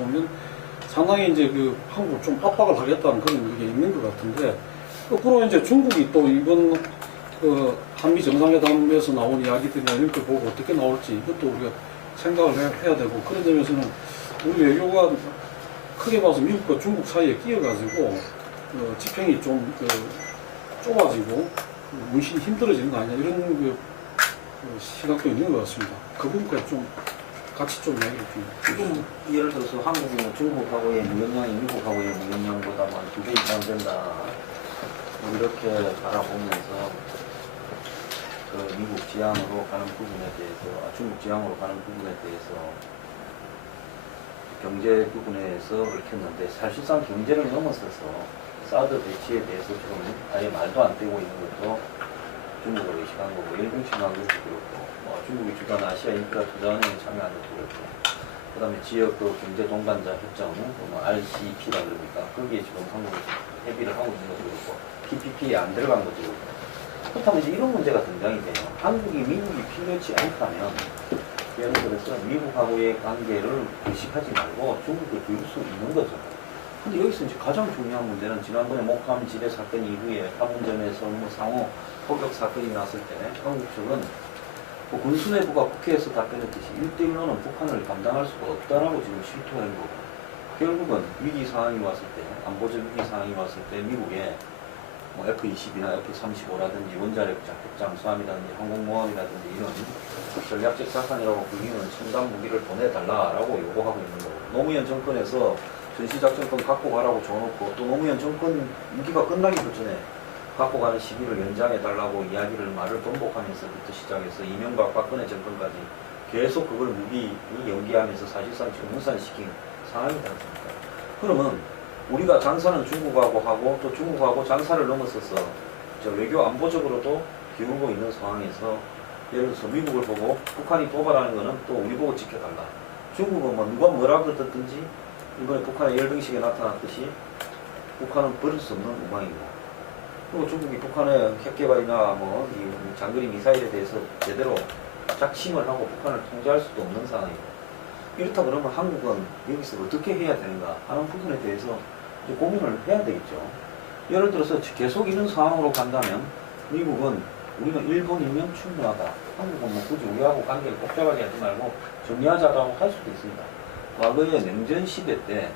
보면 상당히 이제 그 한국을 좀 압박을 하겠다는 그런 게 있는 것 같은데, 거꾸로 이제 중국이 또 이번 그 한미 정상회담에서 나온 이야기들이나 이런 걸 보고 어떻게 나올지 이것도 우리가 생각을 해야 되고, 그런 점에서는 우리 외교가 크게 봐서 미국과 중국 사이에 끼어가지고 지평이 좀 좁아지고 문신이 힘들어지는 거 아니냐, 이런 시각도 있는 것 같습니다. 그 부분까지 좀 같이 좀 이야기를 좀. 지금 예를 들어서 한국은 중국하고의 무역량이 미국하고의 무역량보다 한 2배 이상 된다, 이렇게 바라보면서 그 미국 지향으로 가는 부분에 대해서, 중국 지향으로 가는 부분에 대해서 경제 부분에서 얽혔는데, 사실상 경제를 넘어서서 사드 배치에 대해서 지금 아예 말도 안 되고 있는 것도 중국을 의식한 거고, 일본식한 것도 그렇고, 중국이 주도한 아시아 인프라 투자은행에 참여한 것도 그렇고, 그 다음에 지역 경제 동반자 협정, RCP라 그럽니까? 거기에 지금 한국이 협의를 하고 있는 것도 그렇고, PPP에 안 들어간 것도 그렇고. 그렇다면 이제 이런 문제가 등장이 돼요. 한국이 미국이 필요치 않다면, 예를 들어서 미국하고의 관계를 의식하지 말고 중국을 둘 수 있는 거죠. 근데 여기서 이제 가장 중요한 문제는, 지난번에 목함 지뢰 사건 이후에 판문점에서 상호 포격 사건이 났을 때 한국 측은 군수내부가 국회에서 답변했듯이 1대1로는 북한을 감당할 수가 없다라고 지금 실토한 거고, 결국은 위기 상황이 왔을 때, 안보적 위기 상황이 왔을 때 미국에 F-22나 F-35라든지 원자력 잠수함이라든지 항공모함이라든지 이런 전략적 자산이라고 불리는 첨단 무기를 보내달라라고 요구하고 있는 거고, 노무현 정권에서 전시작전권 갖고 가라고 줘놓고, 또 노무현 정권 임기가 끝나기도 전에 갖고 가는 시기를 연장해달라고 말을 번복하면서부터 시작해서 이명박 박근혜 정권까지 계속 그걸 무기 연기하면서 사실상 지금 무산시킨 상황이지 않습니까? 그러면 우리가 장사는 중국하고 하고, 또 중국하고 장사를 넘어서서 외교 안보적으로도 기울고 있는 상황에서, 예를 들어서 미국을 보고 북한이 도발하는 거는 또 우리 보고 지켜달라. 중국은 누가 뭐라 그러든지 이번에 북한의 열병식에 나타났듯이 북한은 버릴 수 없는 우방이고, 그리고 중국이 북한의 핵개발이나 이 장거리 미사일에 대해서 제대로 작심을 하고 북한을 통제할 수도 없는 상황이고, 이렇다 그러면 한국은 여기서 어떻게 해야 되는가 하는 부분에 대해서 이제 고민을 해야 되겠죠. 예를 들어서 계속 이런 상황으로 간다면 미국은 우리는 일본이면 충분하다, 한국은 굳이 우리하고 관계를 복잡하게 하지 말고 정리하자라고 할 수도 있습니다. 과거에 냉전 시대 때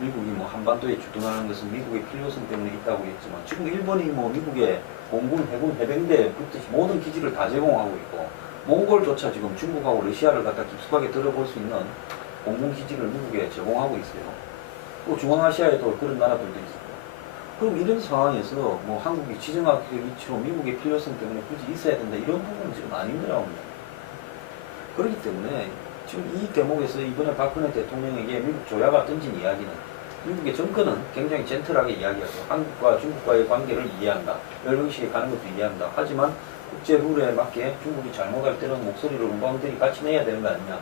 미국이 한반도에 주둔하는 것은 미국의 필요성 때문에 있다고 했지만, 지금 일본이 미국의 공군, 해군, 해병대 붙듯이 모든 기지를 다 제공하고 있고, 몽골조차 지금 중국하고 러시아를 갖다 깊숙하게 들어볼 수 있는 공군 기지를 미국에 제공하고 있어요. 또 중앙아시아에도 그런 나라들도 있고. 그럼 이런 상황에서 한국이 지정학적 위치로 미국의 필요성 때문에 굳이 있어야 된다, 이런 부분은 지금 아닌데라고 합니다. 그렇기 때문에 지금 이 대목에서 이번에 박근혜 대통령에게 미국 조야가 던진 이야기는, 미국의 정권은 굉장히 젠틀하게 이야기하죠. 한국과 중국과의 관계를 이해한다, 열병식에 가는 것도 이해한다. 하지만 국제 룰에 맞게 중국이 잘못할 때는 목소리를 우방들이 같이 내야 되는 거 아니냐,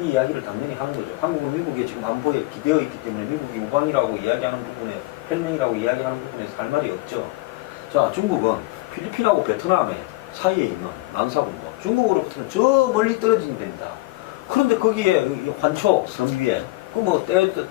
이 이야기를 당연히 하는 거죠. 한국은 미국의 지금 안보에 기대어 있기 때문에 미국이 우방이라고 이야기하는 부분에, 헬명이라고 이야기하는 부분에서 할 말이 없죠. 자, 중국은 필리핀하고 베트남의 사이에 있는 난사군도, 중국으로부터는 저 멀리 떨어진 데입니다. 그런데 거기에 환초 섬 위에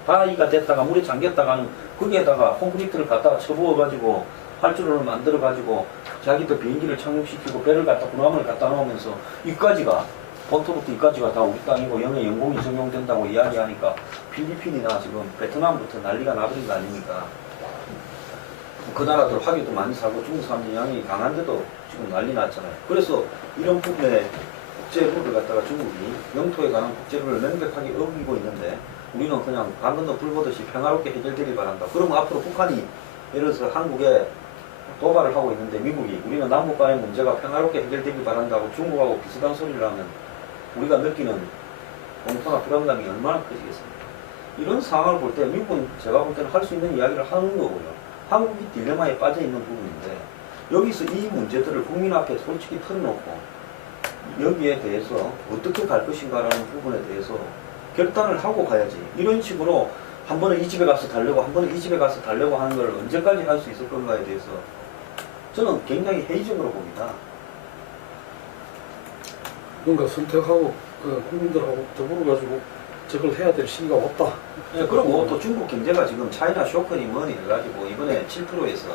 바위가 됐다가 물에 잠겼다가는 거기에다가 콘크리트를 갖다가 쳐부어가지고 활주로를 만들어가지고 자기도 비행기를 착륙시키고 배를 갖다 군함을 갖다 놓으면서, 이까지가 본토부터 이까지가 다 우리 땅이고 영해 영공이 적용된다고 이야기하니까 필리핀이나 지금 베트남부터 난리가 나버린 거 아닙니까? 그 나라들 화기도 많이 사고 중국 사람들 양이 강한데도 지금 난리 났잖아요. 그래서 이런 부분에 국제룰을 갖다가 중국이 영토에 관한 국제룰을 명백하게 어기고 있는데, 우리는 그냥 강 건너 불 보듯이 평화롭게 해결되길 바란다. 그러면 앞으로 북한이 예를 들어서 한국에 도발을 하고 있는데, 미국이 우리는 남북 간의 문제가 평화롭게 해결되길 바란다고 중국하고 비슷한 소리를 하면 우리가 느끼는 공포나 불안감이 얼마나 커지겠습니까? 이런 상황을 볼 때 미국은 제가 볼 때는 할 수 있는 이야기를 하는 거고요. 한국이 딜레마에 빠져 있는 부분인데, 여기서 이 문제들을 국민 앞에 솔직히 털어놓고 여기에 대해서 어떻게 갈 것인가라는 부분에 대해서 결단을 하고 가야지. 이런 식으로 한 번은 이 집에 가서 달려고, 한 번은 이 집에 가서 달려고 하는 걸 언제까지 할 수 있을 건가에 대해서 저는 굉장히 회의적으로 봅니다. 그러니까 선택하고 국민들하고 더불어 가지고 저걸 해야 될 시기가 왔다. 예, 그리고 또 중국 경제가 지금 차이나 쇼크니 뭐니 해가지고 이번에 7%에서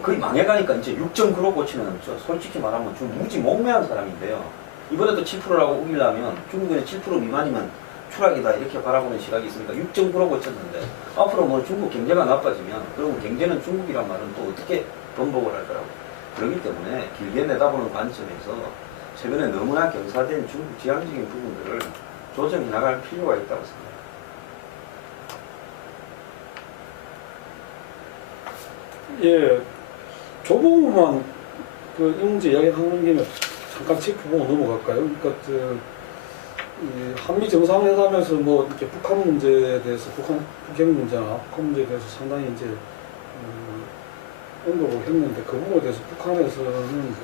거의 망해가니까 이제 6.9로 고치는 저 솔직히 말하면 좀 무지몽매한 사람인데요. 이번에도 7%라고 우기려면 중국에 7% 미만이면 추락이다 이렇게 바라보는 시각이 있으니까 6.9로 고쳤는데 앞으로 뭐 중국 경제가 나빠지면 그러면 경제는 중국이란 말은 또 어떻게 번복을 할 거라고. 그렇기 때문에 길게 내다보는 관점에서 최근에 너무나 경사된 중국 지향적인 부분들을 조정해 나갈 필요가 있다고 생각합니다. 예, 저 부분만 이 문제 이야기하는 김에 잠깐 짚어보고 넘어갈까요? 그러니까 이 한미 정상회담에서 뭐 이렇게 북한 문제에 대해서 북핵 문제나 북한 문제에 대해서 상당히 이제 언급을 했는데 그 부분에 대해서 북한에서는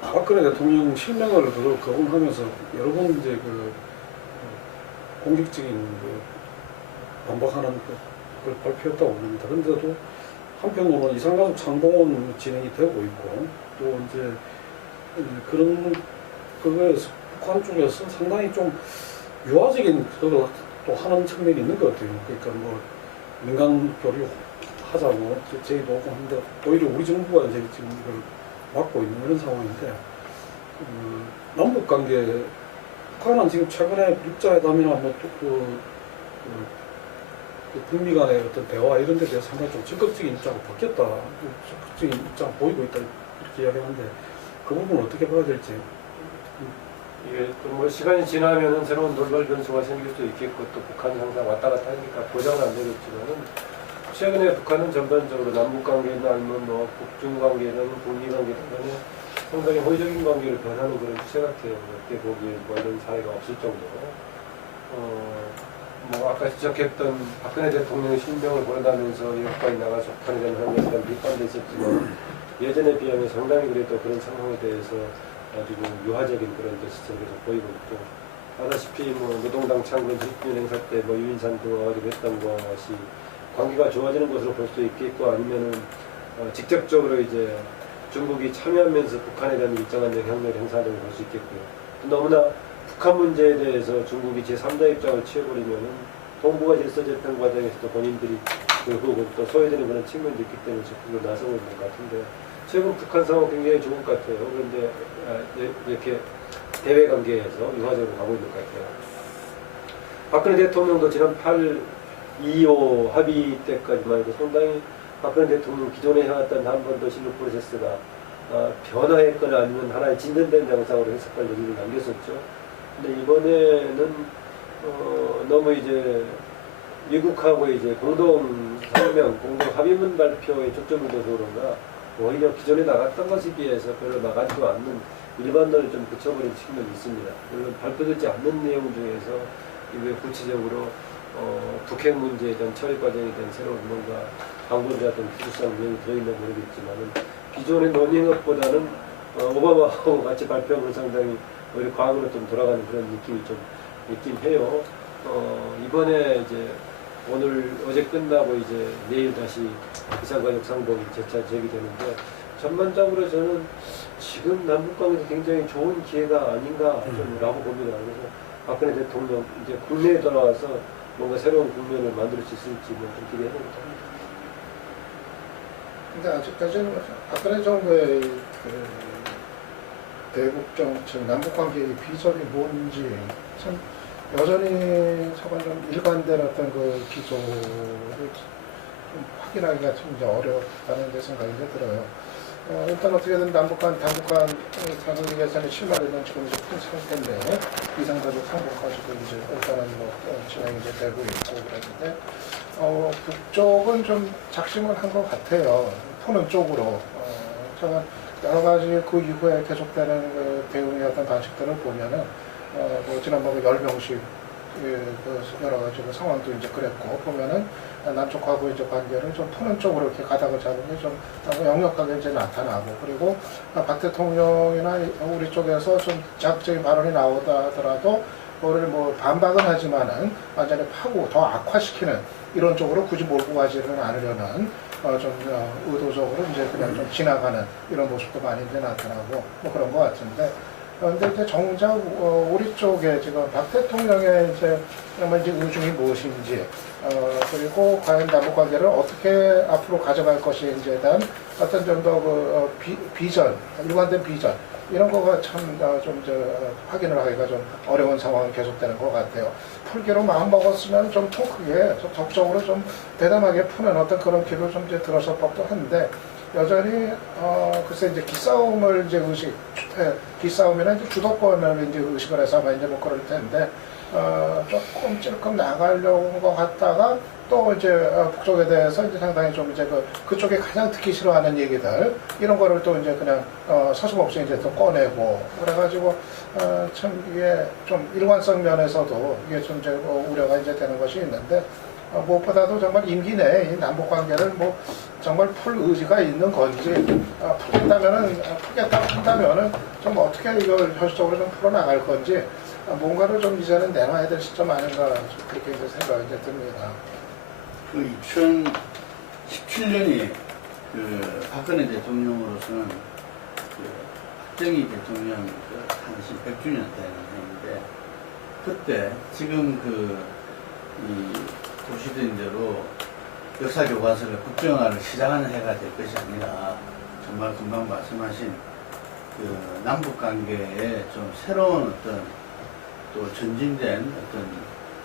박근혜 대통령 실명을 거론하면서 여러 번 이제 공격적인 반박하는 걸 발표했다고 봅니다. 그런데도 한편으로는 이산가족 창공은 진행이 되고 있고 또 이제 그런 그거에서 북한 쪽에서 상당히 좀 유화적인 그걸 또 하는 측면이 있는 것 같아요. 그러니까 뭐 민간 교류 하자고 제의도 오고 하는데 오히려 우리 정부가 이제 지금 이걸 막고 있는 이런 상황인데 남북 관계 북한은 지금 최근에 육자회담이나 뭐 북미 간의 어떤 대화 이런 데 대해서 상당히 좀 적극적인 입장으로 바뀌었다. 적극적인 입장을 보이고 있다. 이렇게 이야기하는데 그 부분을 어떻게 봐야 될지. 이게 또 뭐 시간이 지나면은 새로운 돌발 변수가 생길 수도 있겠고 또 북한이 항상 왔다 갔다 하니까 보장은 안 되겠지만은 최근에 북한은 전반적으로 남북 관계나 아니면 뭐 북중 관계는 북미 관계든 간에 상당히 호의적인 관계를 변하는 그런 추세 같아요. 그때 보기에 뭐 이런 사례가 없을 정도로 뭐 아까 지적했던 박근혜 대통령의 실명을 보내다면서 여기까지 나가서 북한에 대한 한국에 대한 비판도 있었지만 예전에 비하면 상당히 그래도 그런 상황에 대해서 아주 유화적인 그런 시선을 계속 보이고 있고 아다시피 뭐 노동당 창건 100주년 행사 때 뭐 유인산 등 와가지고 했던 것이 관계가 좋아지는 것으로 볼 수 있겠고 아니면은 직접적으로 이제 중국이 참여하면서 북한에 대한 일정한 영향력을 행사하는 걸 볼 수 있겠고요. 너무나 북한 문제에 대해서 중국이 제3자 입장을 취해버리면은 동북아 질서재편 과정에서도 본인들이 결국은 또 소외되는 그런 측면도 있기 때문에 적극적으로 나서고 있는 것 같은데 최근 북한 상황 굉장히 좋은 것 같아요. 그런데 이렇게 대외 관계에서 유화적으로 가고 있는 것 같아요. 박근혜 대통령도 지난 8.25 합의 때까지만 해도 상당히 박근혜 대통령 기존에 해왔던 한반도 실력 프로세스가 변화했거나 아니면 하나의 진전된 양상으로 해석할 얘기를 남겼었죠. 근데 이번에는 너무 이제 미국하고 이제 공동 성명, 공동 합의문 발표에 초점을 둬서 그런가 오히려 기존에 나갔던 것에 비해서 별로 나가지도 않는 일반론을 좀 붙여버린 측면이 있습니다. 물론 발표되지 않는 내용 중에서 이게 구체적으로 북핵 문제에 대한 처리 과정에 대한 새로운 뭔가 방법이라든 기술상 내용이 들어있나 모르겠지만은 기존의 논의한 것보다는 오바마하고 같이 발표한 건 상당히 오히려 과학으로 좀 돌아가는 그런 느낌이 좀 있긴 해요. 이번에 이제 오늘 어제 끝나고 이제 내일 다시 이산가족 상봉이 재차 제기되는데 전반적으로 저는 지금 남북관계에서 굉장히 좋은 기회가 아닌가 라고 봅니다. 그래서 박근혜 대통령 이제 국내에 돌아와서 뭔가 새로운 국면을 만들 수 있을지 좀 기대해봅니다. 근데 아직까지는 박근혜 정부의 대북 정책, 남북 관계의 비전이 뭔지 참 여전히 저건 좀 일관된 어떤 기조를 좀 확인하기가 좀 이제 어렵다는 데 생각이 들어요. 일단 어떻게든 남북한, 당북한 상승 예산이 실마리는 지금 이제 큰 상태인데 이산가족 상봉까지도 이제 일단은 진행이 이제 되고 있고 그랬는데 북쪽은 좀 작심을 한 것 같아요. 푸는 쪽으로. 저는 여러 가지 그 이후에 계속되는 대응의 어떤 방식들을 보면은 지난번에 열병식 여러 가지 상황도 이제 그랬고 보면은 남쪽하고 이제 관계를 좀 푸는 쪽으로 이렇게 가닥을 잡은 게 좀 역력하게 이제 나타나고 그리고 박 대통령이나 우리 쪽에서 좀 자극적인 발언이 나오다 하더라도 그거를 뭐 반박은 하지만은 완전히 파고 더 악화시키는 이런 쪽으로 굳이 몰고 가지는 않으려는 좀 의도적으로 이제 그냥 좀 지나가는 이런 모습도 많이 이제 나타나고 뭐 그런 것 같은데 그런데 이제 정작 우리 쪽에 지금 박 대통령의 이제 의중이 무엇인지 그리고 과연 남북 관계를 어떻게 앞으로 가져갈 것인지에 대한 어떤 정도 비전, 일관된 비전 이런 거가 참 좀 확인을 하기가 좀 어려운 상황이 계속되는 것 같아요. 풀기로 마음 먹었으면 좀 통 크게, 좀 적극적으로 좀 대담하게 푸는 어떤 그런 길을 좀 이제 들어설 법도 한데 여전히 글쎄 이제 기싸움을 이제 기싸움이나 이제 주도권을 이제 의식을 해서 아마 이제 뭐 그럴 텐데 조금 찔끔 나가려는 것 같다가 또 이제 북쪽에 대해서 이제 상당히 좀 이제 그쪽에 가장 듣기 싫어하는 얘기들 이런 거를 또 이제 그냥 서슴없이 이제 또 꺼내고 그래가지고 참 이게 좀 일관성 면에서도 이게 좀 이제 우려가 이제 되는 것이 있는데 무엇보다도 정말 임기 내에 이 남북 관계를 뭐 정말 풀 의지가 있는 건지 풀겠다고 한다면은 좀 어떻게 이걸 현실적으로 좀 풀어나갈 건지 뭔가를 좀 이제는 내놔야 될 시점 아닌가 그렇게 이제 생각이 이제 듭니다. 그 2017년이 그 박근혜 대통령으로서는 그 박정희 대통령 그 탄신 100주년 되는 해인데 그때 지금 이 도시된 대로 역사 교과서를 국정화를 시작하는 해가 될 것이 아니라 정말 금방 말씀하신 그 남북 관계에 좀 새로운 어떤 또 전진된 어떤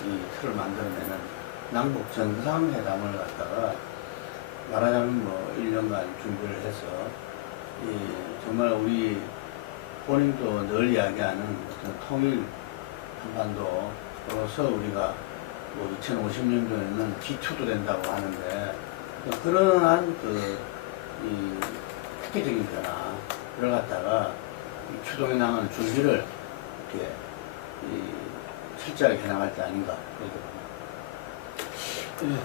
이 틀을 만들어내는 남북 정상회담을 갖다가 말하자면 뭐 1년간 준비를 해서 정말 우리 본인도 늘 이야기하는 어떤 통일 한반도로서 우리가 뭐 2050년도에는 G2도 된다고 하는데 그러한 이 획기적인 변화를 갖다가 추동해 나가는 준비를 이렇게 실제하게 해나갈 때 아닌가 그렇게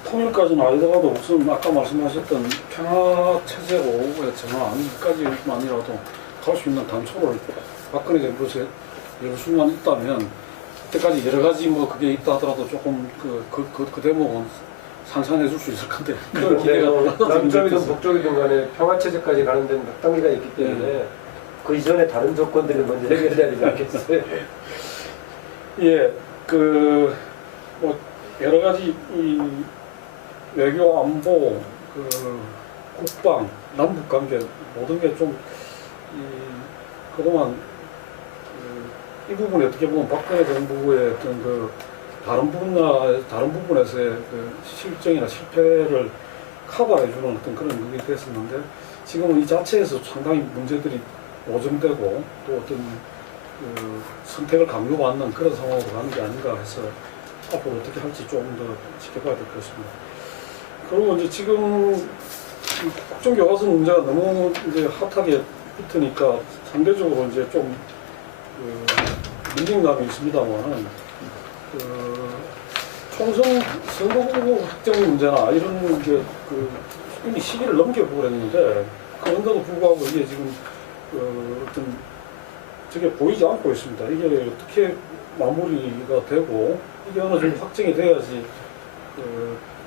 통일까지는 아니더라도 우선 아까 말씀하셨던 평화체제로의 전환까지만이라도 갈 수 있는 단초를 박근혜 정부에서 열 수만 있다면 그때까지 여러 가지 뭐 그게 있다 하더라도 조금 그 대목은 상상해 줄 수 있을 건데 그런 기대가 남쪽이든 북쪽이든 간에 평화체제까지 가는 데는 몇 단계가 있기 때문에 그 이전에 다른 조건들을 먼저 해결해야 되지 않겠어요? 예, 뭐 여러 가지 이 외교 안보, 국방, 남북 관계 모든 게 좀 그동안 이 부분에 어떻게 보면 박근혜 정부의 어떤 다른 부분에서의 실정이나 실패를 커버해주는 어떤 그런 능력이 됐었는데 지금은 이 자체에서 상당히 문제들이 오정되고 또 어떤 선택을 강요받는 그런 상황으로 가는 게 아닌가 해서 앞으로 어떻게 할지 조금 더 지켜봐야 될 것 같습니다. 그리고 이제 지금 국정교과서 문제가 너무 이제 핫하게 붙으니까 상대적으로 이제 좀 민증감이 있습니다만은 총선 선거구 확정 문제나 이런 게 이미 시기를 넘겨버렸는데 그런데도 불구하고 이게 지금 어떤 저게 보이지 않고 있습니다. 이게 어떻게 마무리가 되고 이게 어느 정도 확정이 돼야지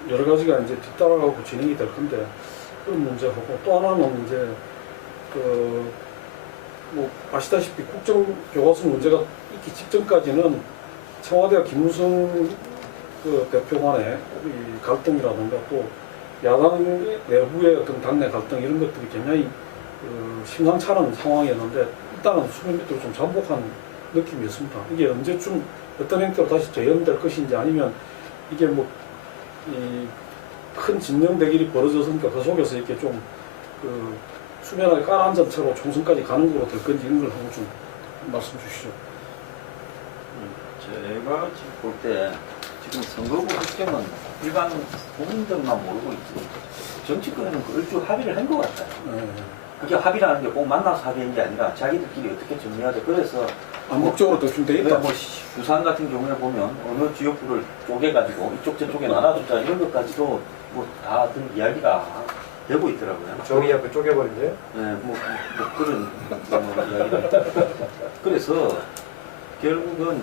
여러 가지가 이제 뒤따라가고 진행이 될 건데 그런 문제하고 또 하나는 이제 뭐 아시다시피 국정교과서 문제가 있기 직전까지는 청와대와 김무성 대표 간의 이 갈등이라든가 또 야당 내부의 어떤 당내 갈등 이런 것들이 굉장히 심상치 않은 상황이었는데 일단은 수면 밑으로 좀 잠복한 느낌이었습니다. 이게 언제쯤 어떤 형태로 다시 재현될 것인지 아니면 이게 뭐 큰 진영대결이 벌어졌으니까 그 속에서 이렇게 좀 수면에 깔아앉은 채로 총선까지 가는 거로 될 건지 이런 걸 한번 좀 말씀 주시죠. 제가 지금 볼 때 지금 선거구 확정은 일반 국민들만 모르고 있지 정치권에는 그 얼추 합의를 한 것 같아요. 그게 합의라는 게 꼭 만나서 합의한 게 아니라 자기들끼리 어떻게 정리하자. 그래서 암묵적으로 좀 돼 있다. 뭐 부산 같은 경우에 보면 어느 지역구를 쪼개가지고 이쪽 저쪽에 나눠주자 이런 것까지도 뭐 다들 이야기가 되고 있더라고요. 정의하고 쪼개버린대요? 네, 뭐 그런 이야기가 있다. 그래서 결국은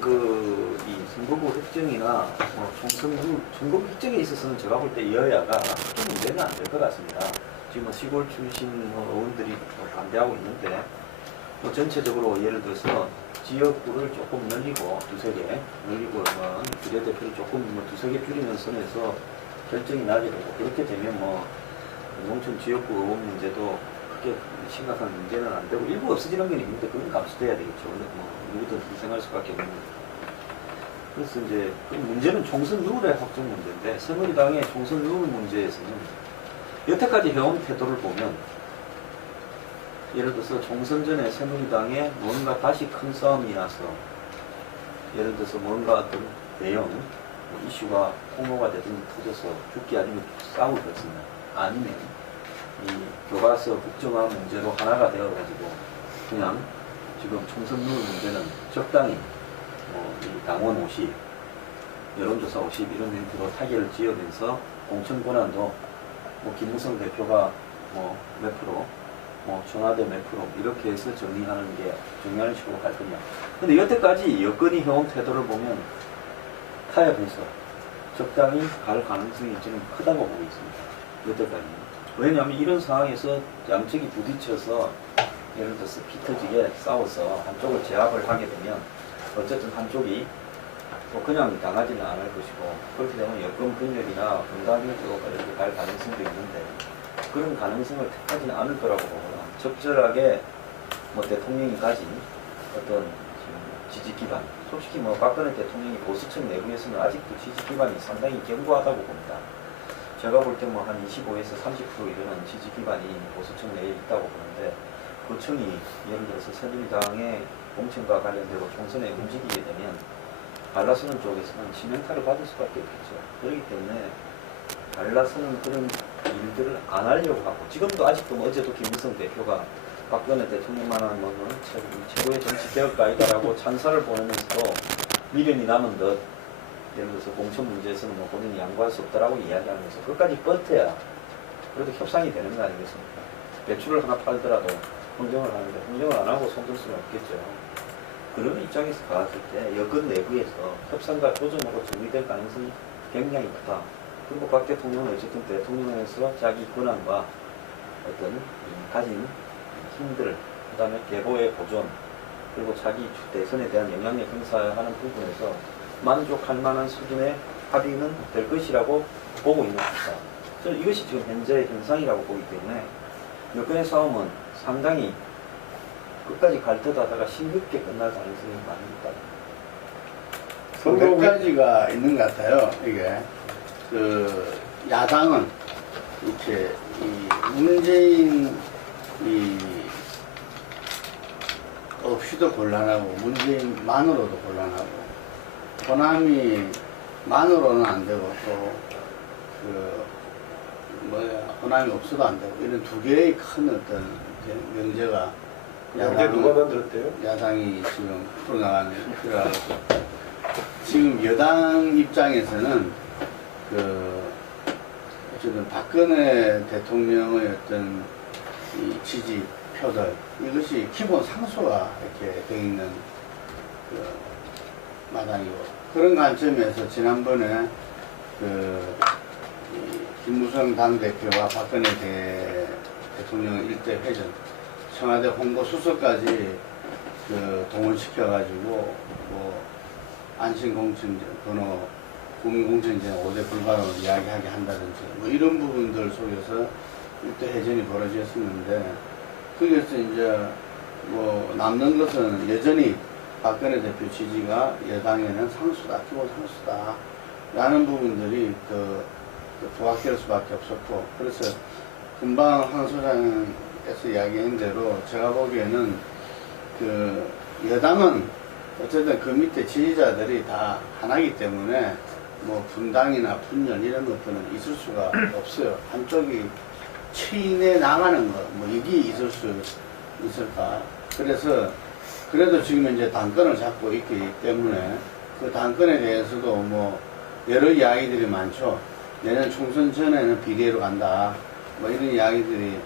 이 선거구 획정이나 선거구 획정에 있어서는 제가 볼 때 여야가 큰 문제는 안 될 것 같습니다. 지금 시골 출신 의원들이 반대하고 있는데 뭐 전체적으로 예를 들어서 지역구를 조금 늘리고 두세 개 늘리고 뭐 비례대표를 조금 뭐 두세 개 줄이는 선에서 결정이 나게 되고 그렇게 되면 뭐 농촌 지역구 의원 문제도 크게 심각한 문제는 안 되고 일부 없어지는 건 있는데 그건 감수돼야 되겠죠. 뭐 누구든 희생할 수밖에 없는. 그래서 이제 그 문제는 총선 룰의 확정 문제인데 새누리당의 총선 룰 문제에서는 여태까지 해온 태도를 보면 예를 들어서 총선 전에 새누리당에 뭔가 다시 큰 싸움이 나서 예를 들어서 뭔가 어떤 대형 뭐 이슈가 폭로가 되든지 터져서 죽기 아니면 싸우거든요. 아니면 이 교과서 국정화 문제로 하나가 되어가지고 그냥 지금 총선 룰 문제는 적당히 이 당원 50, 여론조사 50 이런 멘트로 타결을 지으면서 공천 권한도 뭐 김무성 대표가 뭐 몇 프로, 뭐 청와대 몇 프로 이렇게 해서 정리하는 게 중요한 식으로 갈 거냐. 근데 여태까지 여건이 해온 태도를 보면 타협해서 적당히 갈 가능성이 저는 크다고 보고 있습니다. 여태까지. 왜냐하면 이런 상황에서 양측이 부딪혀서 예를 들어서 피 터지게 싸워서 한쪽을 제압을 하게 되면 어쨌든 한쪽이 뭐 그냥 당하지는 않을 것이고 그렇게 되면 여권 분열이나 분단일로 이렇게 갈 가능성도 있는데 그런 가능성을 택하지는 않을 거라고 보거나 적절하게 뭐 대통령이 가진 어떤 지지 기반 솔직히 뭐 박근혜 대통령이 보수층 내부에서는 아직도 지지 기반이 상당히 견고하다고 봅니다. 제가 볼 때 뭐 한 25에서 30% 이르는 지지 기반이 보수층 내에 있다고 보는데 그 층이 예를 들어서 새누리당의 공천과 관련되고 총선에 움직이게 되면 갈라서는 쪽에서는 치명타를 받을 수밖에 없겠죠. 그렇기 때문에 갈라서는 그런 일들을 안 하려고 하고 지금도 아직도 뭐 어제도 김무성 대표가 박근혜 대통령만한 뭐 최고의 정치 개혁가이다라고 찬사를 보내면서도 미련이 남은 듯 예를 들어서 공천 문제에서는 뭐 본인이 양보할 수 없다라고 이야기하면서 그것까지 버텨야 그래도 협상이 되는 거 아니겠습니까? 배추를 하나 팔더라도 흥정을 하는데 흥정을 안 하고 손들 수는 없겠죠. 그런 입장에서 봤을 때 여권 내부에서 협상과 조정으로 정리될 가능성이 굉장히 크다. 그리고 박 대통령은 어쨌든 대통령에서 자기 권한과 어떤 가진 힘들, 그 다음에 계보의 보존, 그리고 자기 대선에 대한 영향력 행사하는 부분에서 만족할 만한 수준의 합의는 될 것이라고 보고 있는 것이다. 저는 이것이 지금 현재의 현상이라고 보기 때문에 여권의 싸움은 상당히 끝까지 갈 듯 하다가 싱겁게 끝날 가능성이 많이 있다. 몇 가지가 있는 것 같아요. 이게 그 야당은 이렇게 이 문재인 이 없이도 곤란하고 문재인만으로도 곤란하고 호남이 만으로는 안 되고 또 호남이 없어도 안 되고 이런 두 개의 큰 어떤 명제가 근데 누가 만들었대요? 야당이 지금 풀어나가는 필요하고 지금 여당 입장에서는 어쨌든 박근혜 대통령의 어떤 이 지지표들 이것이 기본 상수가 이렇게 되어 있는 마당이고 그런 관점에서 지난번에 김무성 당대표와 박근혜 대통령 일대 회전 청와대 홍보 수석까지 동원시켜가지고 안심공천제 번호 국민공천제 5대 불가로 이야기하게 한다든지 뭐 이런 부분들 속에서 일대 회전이 벌어졌었는데 거기에서 이제 뭐 남는 것은 여전히 박근혜 대표 지지가 여당에는 상수다, 기본 상수다 라는 부분들이 부각될 수밖에 없었고 그래서 금방 황 소장께서 이야기한 대로 제가 보기에는 여당은 어쨌든 그 밑에 지지자들이 다 하나이기 때문에 뭐 분당이나 분열 이런 것들은 있을 수가 없어요. 한쪽이 치인해 나가는 것, 뭐 이게 있을 수 있을까. 그래서 그래도 지금 이제 당권을 잡고 있기 때문에 그 당권에 대해서도 뭐 여러 이야기들이 많죠. 내년 총선 전에는 비례로 간다. 뭐 이런 이야기들이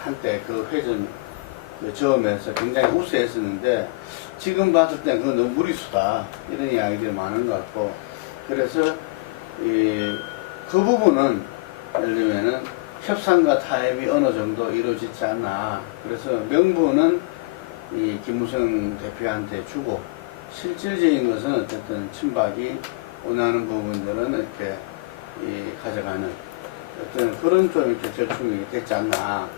한때 회전 저음에서 굉장히 우세했었는데 지금 봤을 땐 그건 너무 무리수다. 이런 이야기들이 많은 것 같고 그래서 그 부분은 예를 들면은 협상과 타협이 어느 정도 이루어지지 않나. 그래서 명분은 이 김무성 대표한테 주고 실질적인 것은 어쨌든 친박이 원하는 부분들은 이렇게 가져가는 어떤 그런 좀 이렇게 절충이 됐지 않나.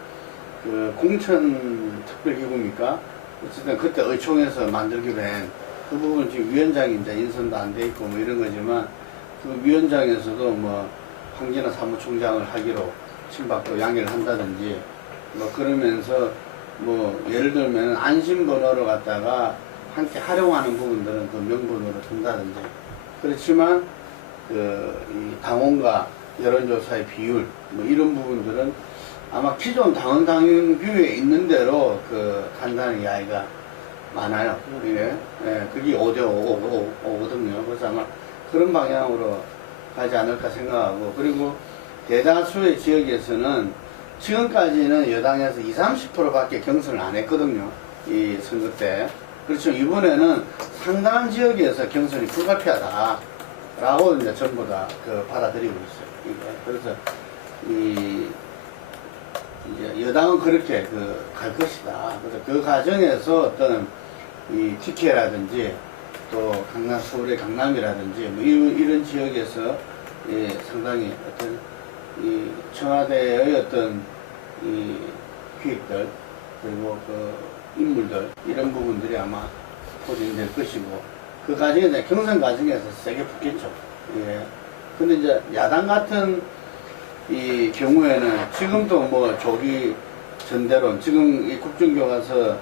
그 공천 특별기구입니까? 어쨌든 그때 의총에서 만들기로 한 그 부분 지금 위원장이 이제 인선도 안 돼 있고 뭐 이런 거지만 그 위원장에서도 뭐 황진화 사무총장을 하기로 친박도 양해를 한다든지 뭐 그러면서 뭐 예를 들면 안심번호를 갖다가 함께 활용하는 부분들은 그 명분으로 둔다든지 그렇지만 이 당원과 여론조사의 비율 뭐 이런 부분들은 아마 기존 당헌당규에 있는 대로 간다는 이야기가 많아요. 예, 그게 5대5거든요. 그래서 아마 그런 방향으로 가지 않을까 생각하고 그리고 대다수의 지역에서는 지금까지는 여당에서 20, 30%밖에 경선을 안 했거든요. 이 선거 때. 그렇죠. 이번에는 상당한 지역에서 경선이 불가피하다라고 이제 전부 다 받아들이고 있어요. 그래서 이제 여당은 그렇게 갈 것이다. 그래서 그 과정에서 어떤 이 TK라든지 또 서울의 강남이라든지 뭐 이런 지역에서 상당히 어떤 이 청와대의 어떤 이 기획들 그리고 인물들 이런 부분들이 아마 포진될 것이고 그 과정에 경선 과정에서 세게 붙겠죠. 예. 근데 이제 야당 같은 이 경우에는 지금도 뭐 조기 전대론 지금 이 국정교과서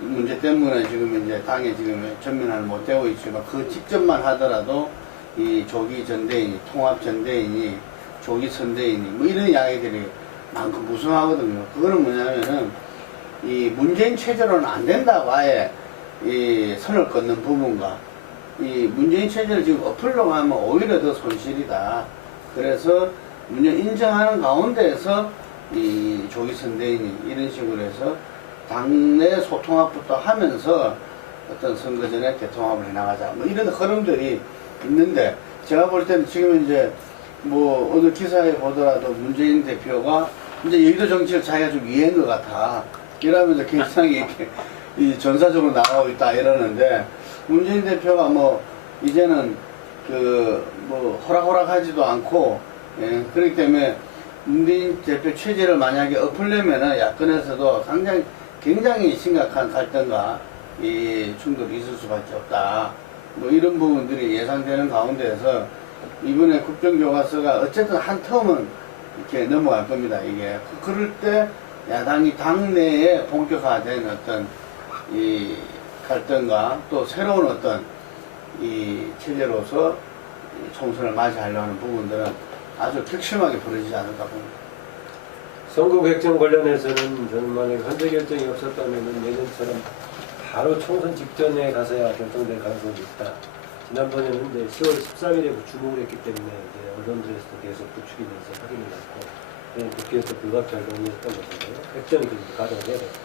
문제 때문에 지금 이제 당에 지금 전면을 못 되고 있지만 그 직전만 하더라도 이 조기 전대인이 통합 전대인이 조기 선대인이 뭐 이런 이야기들이 많고 무성하거든요. 그거는 뭐냐면은 이 문재인 체제로는 안 된다고 아예 이 선을 긋는 부분과 이 문재인 체제를 지금 엎으려고 하면 오히려 더 손실이다. 그래서 문재인 인정하는 가운데에서 이 조기 선대인이 이런 식으로 해서 당내 소통합부터 하면서 어떤 선거 전에 대통합을 해나가자. 뭐 이런 흐름들이 있는데 제가 볼 때는 지금 이제 뭐 어느 기사에 보더라도 문재인 대표가 이제 여의도 정치를 자기가 좀 이해한 것 같아. 이러면서 굉장히 이렇게 이 전사적으로 나가고 있다 이러는데 문재인 대표가 뭐 이제는 뭐 호락호락하지도 않고 그렇기 때문에 문재인 대표 체제를 만약에 엎으려면은 야권에서도 굉장히 심각한 갈등과 이 충돌이 있을 수밖에 없다. 뭐 이런 부분들이 예상되는 가운데에서 이번에 국정교과서가 어쨌든 한 텀은 이렇게 넘어갈 겁니다. 이게 그럴 때 야당이 당내에 본격화된 어떤 이 갈등과 또 새로운 어떤 이 체제로서 총선을 맞이하려는 하는 부분들은 아주 격심하게 벌어지지 않을까 봅니다. 선거 획정 관련해서는 저는 만약에 헌재 결정이 없었다면 예전처럼 바로 총선 직전에 가서야 결정될 가능성이 있다. 지난번에는 이제 10월 13일에 주목을 했기 때문에 이제 언론들에서도 계속 부추기 돼서 확인이 났고 국회에서 불가피할 논의했던 것인데요. 획정이 가정을 해야 됩니다.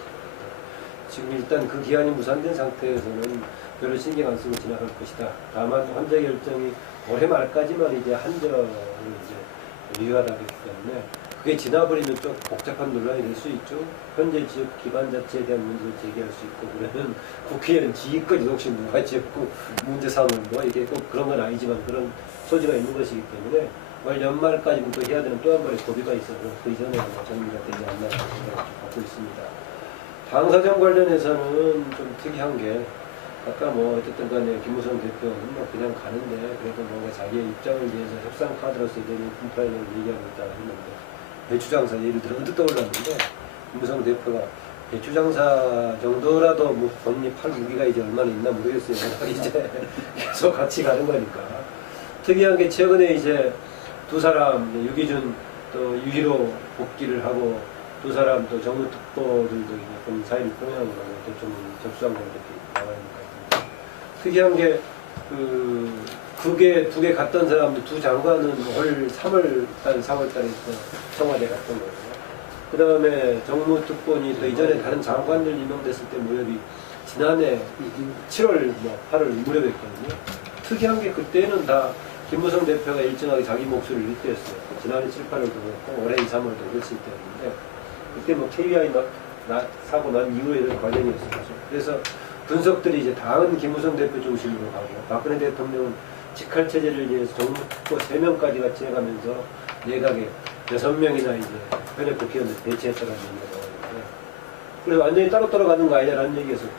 지금 일단 그 기한이 무산된 상태에서는 별로 신경 안 쓰고 지나갈 것이다. 다만 헌재 결정이 올해 말까지만 이제 한정을 이제 유효하다기 때문에 그게 지나버리면 좀 복잡한 논란이 될 수 있죠. 현재 지역 기반 자체에 대한 문제를 제기할 수 있고 그러면 국회에는 지휘까지 혹시 누가 지었고 문제 삼은 뭐 이게 꼭 그런 건 아니지만 그런 소지가 있는 것이기 때문에 올 연말까지는 또 해야 되는 또 한 번의 고비가 있어서 그 이전에 정리가 되지 않나 생각을 갖고 있습니다. 당사정 관련해서는 좀 특이한 게 아까 뭐 어쨌든 간에 김무성 대표는 뭐 그냥 가는데 그래도 뭔가 자기의 입장을 위해서 협상 카드로서 되는 품파이를 얘기하고 있다고 했는데 배추장사 예를 들어 언뜻 떠올랐는데 김무성 대표가 배추장사 정도라도 뭐 본인이 팔 무기가 이제 얼마나 있나 모르겠어요. 이제 계속 같이 가는 거니까. 특이한 게 최근에 이제 두 사람 유기준 또 유희로 복귀를 하고 두 사람 또 정무특보들도 좀 사이를 평행하고 좀 접수한 거 이렇게 나와 있는 것 같은데 특이한 게 그게 두 개 갔던 사람들 두 장관은 올 3월달 4월달에 청와대 갔던 거예요. 그 다음에 정무특보니 또 이전에 다른 장관들 임명됐을 때 무렵이 지난해 7월 8월 무렵이었거든요. 특이한 게 그때는 다 김무성 대표가 일정하게 자기 목소리를 일때였어요. 지난해 7, 8월도 그렇고 올해 2, 3월도 그랬을 때였는데 그때 뭐 KBI 사고 난 이후에 이런 과정이었을 거죠. 그래서 분석들이 이제 다은 김무성 대표 중심으로 가고 박근혜 대통령은 직할 체제를 위해서 정부 3명까지 같이 해가면서 내각에 6명이나 이제 현역 국회의원들 배치했다는 얘기가 나오는데 그래서 완전히 따로따로 가는 거 아니냐라는 얘기였었죠.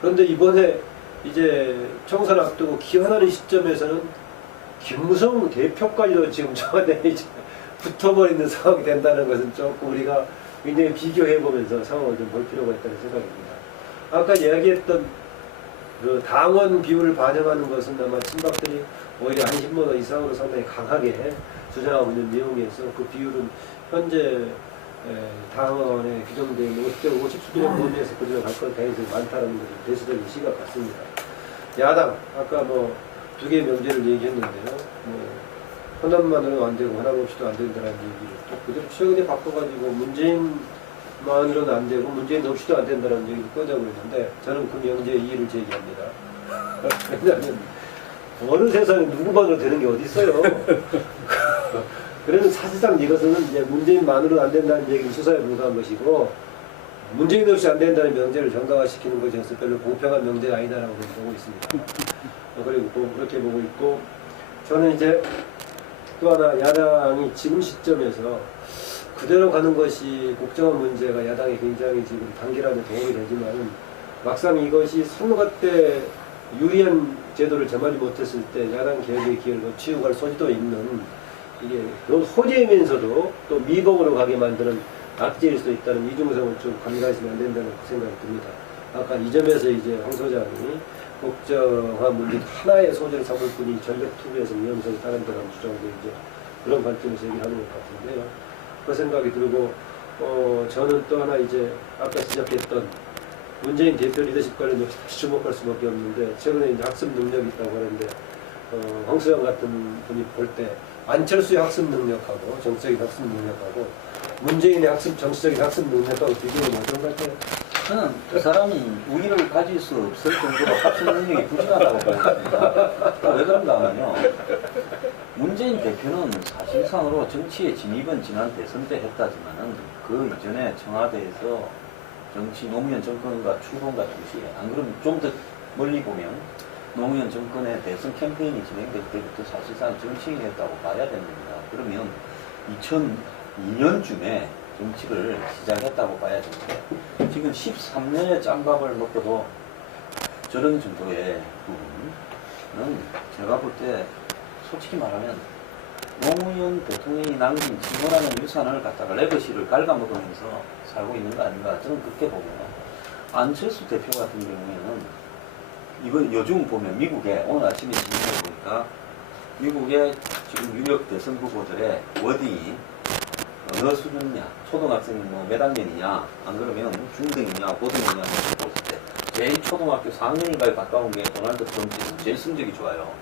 그런데 이번에 이제 총선 앞두고 기원하는 시점에서는 김무성 대표까지도 지금 청와대에 이제 붙어버리는 상황이 된다는 것은 조금 우리가 굉장히 비교해보면서 상황을 좀 볼 필요가 있다는 생각입니다. 아까 이야기했던 그 당원 비율을 반영하는 것은 아마 친박들이 오히려 한 10만 이상으로 상당히 강하게 주장하고 있는 내용에서 그 비율은 현재 당원에 규정되어 있는 50대 50 수준의 범위에서 그대로 갈 건 가능성이 많다는 것이 대수적인 시각 같습니다. 야당, 아까 뭐 2개의 명제를 얘기했는데요. 뭐 호남만으로는 안 되고 호남 없이도 안 된다는 얘기를 또 그대로 최근에 바꿔가지고 문재인만으로는 안 되고 문재인 없이도 안 된다는 얘기를 꺼내고 있는데 저는 그 명제의 이의를 제기합니다. 왜냐하면 어느 세상에 누구만으로 되는 게 어디 있어요. 그래서 사실상 이것은 이제 문재인만으로는 안 된다는 얘기는 수사에 불과한 것이고 문재인 없이 안 된다는 명제를 정당화시키는 것이어서 별로 공평한 명제가 아니다라고 보고 있습니다. 그리고 그렇게 보고 있고 저는 이제 또 하나 야당이 지금 시점에서 그대로 가는 것이 국정원 문제가 야당에 굉장히 지금 단기라도 도움이 되지만은 막상 이것이 선거 때 유리한 제도를 정하지 못했을 때 야당 개혁의 기회를 놓치고 갈 소지도 있는 이게 호재이면서도 또 미봉으로 가게 만드는 악재일 수도 있다는 이중성을 좀 감가했으면 안 된다는 생각이 듭니다. 아까 이 점에서 이제 황 소장이 국정화 문제 하나의 소재를 삼을 뿐이 전력 투구에서 위험성이 다른다는 주장도 이제 그런 관점에서 얘기하는 것 같은데요. 그 생각이 들고 저는 또 하나 이제 아까 시작했던 문재인 대표 리더십 관련도 다시 주목할 수밖에 없는데 최근에 이제 학습 능력이 있다고 하는데 황소영 같은 분이 볼 때 안철수의 학습 능력하고 정치적인 학습 능력하고 문재인의 학습 정치적인 학습 능력하고 비교하면 어떤 것 같아요? 저는 그 사람이 우위를 가질 수 없을 정도로 학습 능력이 부진하다고 보입니다. 왜 그런가 하면요. 문재인 대표는 사실상으로 정치에 진입은 지난 대선 때 했다지만은 그 이전에 청와대에서 정치 노무현 정권과 추론과 동시에 안 그러면 좀 더 멀리 보면 노무현 정권의 대선 캠페인이 진행될 때부터 사실상 정치인이었다고 봐야 됩니다. 그러면 2002년쯤에 정치를 시작했다고 봐야 되는데 지금 13년의 짬밥을 먹고도 저런 정도의 부분은 제가 볼 때 솔직히 말하면 노무현 대통령이 남긴 진보라는 유산을 갖다가 레거시를 갉아먹으면서 살고 있는 거 아닌가 저는 그렇게 보고요. 안철수 대표 같은 경우에는 이번 요즘 보면 미국에 오늘 아침에 진행해 보니까 미국의 지금 유력 대선 후보들의 워딩이 어느 수준이냐, 초등학생이 뭐 몇 학년이냐, 안 그러면 중등이냐, 고등이냐 봤을 때 제일 초등학교 4학년인가에 가까운 게 도널드 트럼프는 제일 성적이 좋아요.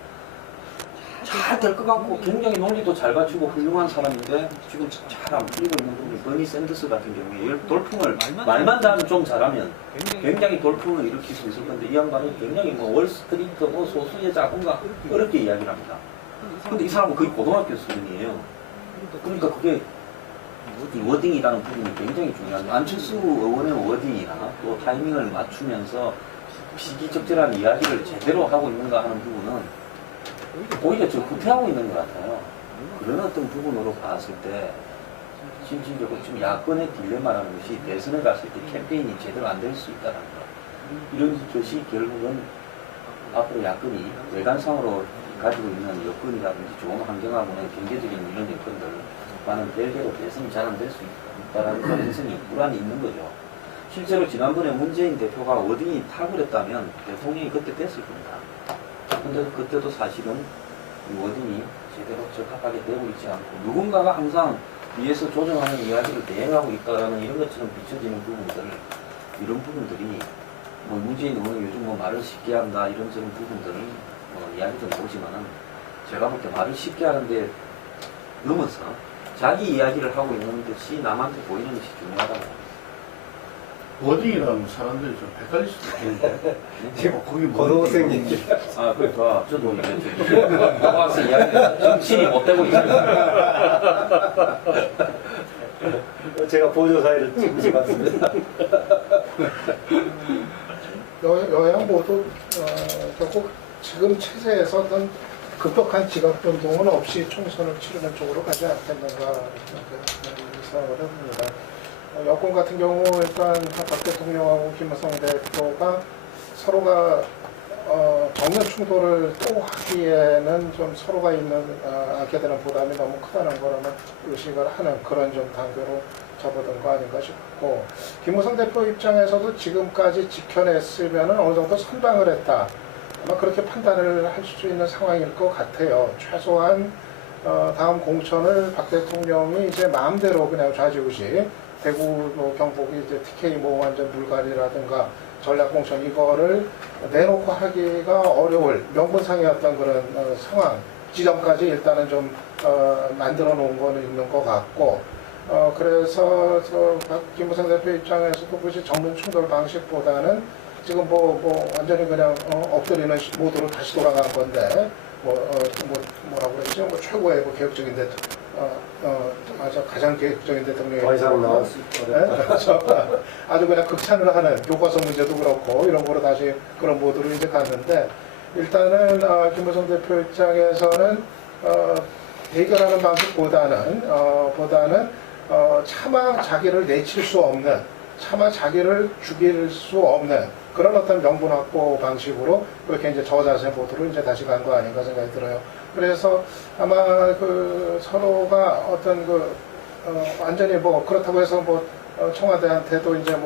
잘 될 것 같고 굉장히 논리도 잘 갖추고 훌륭한 사람인데 지금 잘 안 풀리고 있는 분이 버니 샌더스 같은 경우에 돌풍을 말만 다 좀 잘하면 굉장히 돌풍을 일으킬 수 있을 건데 이 양반은 굉장히 뭐 월스트리트 뭐 소수의 자본가 어렵게 이야기를 합니다. 근데 이 사람은 거의 고등학교 수준이에요. 그러니까 그게 워딩이라는 부분이 굉장히 중요하죠. 안철수 의원의 워딩이나 또 타이밍을 맞추면서 시기적절한 이야기를 제대로 하고 있는가 하는 부분은 오히려 좀 후퇴하고 있는 것 같아요. 그런 어떤 부분으로 봤을 때 심심적으로 지금 야권의 딜레마라는 것이 대선에 갔을 때 캠페인이 제대로 안 될 수 있다는 것. 이런 것이 결국은 앞으로 야권이 외관상으로 가지고 있는 여건이라든지 좋은 환경하고는 경제적인 이런 여건들과는 별개로 대선이 잘 안 될 수 있다는 가능성이 불안이 있는 거죠. 실제로 지난번에 문재인 대표가 어딘이 탁월했다면 대통령이 그때 됐을 겁니다. 근데 그때도 사실은 어딘이 제대로 적합하게 되고 있지 않고 누군가가 항상 위에서 조정하는 이야기를 대행하고 있다라는 이런 것처럼 비춰지는 부분들, 이런 부분들이 뭐 문재인 의원이 요즘 뭐 말을 쉽게 한다 이런저런 부분들은 뭐 이야기도 나오지만은 제가 볼 때 말을 쉽게 하는데 넘어서 자기 이야기를 하고 있는 것이 남한테 보이는 것이 중요하다고. 워딩이라면 사람들이 좀 헷갈릴 수도 있겠는데. 거기 고등학생 얘기. 아, 그러니까 저도 이제 고등학생 이야기 정신이 못 되고 있습니다. 제가 보조 사회를 찍은 것 같습니다. 여야 모두 결국 지금 체제에서 어떤 급격한 지각 변동은 없이 총선을 치르는 쪽으로 가지 않겠는가 이렇게 생각을 해봅니다. 여권 같은 경우 일단 박 대통령하고 김무성 대표가 서로가 정면 충돌을 또 하기에는 좀 서로가 안게 되는 부담이 너무 크다는 거라면 의식을 하는 그런 좀 단계로 접어든 거 아닌가 싶고, 김무성 대표 입장에서도 지금까지 지켜냈으면 어느 정도 선방을 했다, 아마 그렇게 판단을 할 수 있는 상황일 것 같아요. 최소한 다음 공천을 박 대통령이 이제 마음대로 그냥 좌지우지, 대구 뭐 경북이 이제 TK 뭐 완전 물갈이라든가 전략 공천 이거를 내놓고 하기가 어려울 명분상의 어떤 그런 상황 지점까지 일단은 좀 만들어 놓은 거는 있는 것 같고, 그래서 김무성 대표 입장에서도 굳이 정면 충돌 방식보다는 지금 완전히 그냥 엎드리는 모드로 다시 돌아간 건데, 뭐라고 그러지? 최고의 개혁적인 가장 개혁적인 대통령이 더 이상 나올 수 있거든요. 아주 그냥 극찬을 하는 교과서 문제도 그렇고 이런 거로 다시 그런 모드로 이제 갔는데, 일단은 김무성 대표 입장에서는 대결하는 방식보다는 차마 자기를 내칠 수 없는, 차마 자기를 죽일 수 없는 그런 어떤 명분 확보 방식으로 그렇게 이제 저자세 모드로 이제 다시 간 거 아닌가 생각이 들어요. 그래서 아마 서로가 어떤 완전히 그렇다고 해서 청와대한테도 이제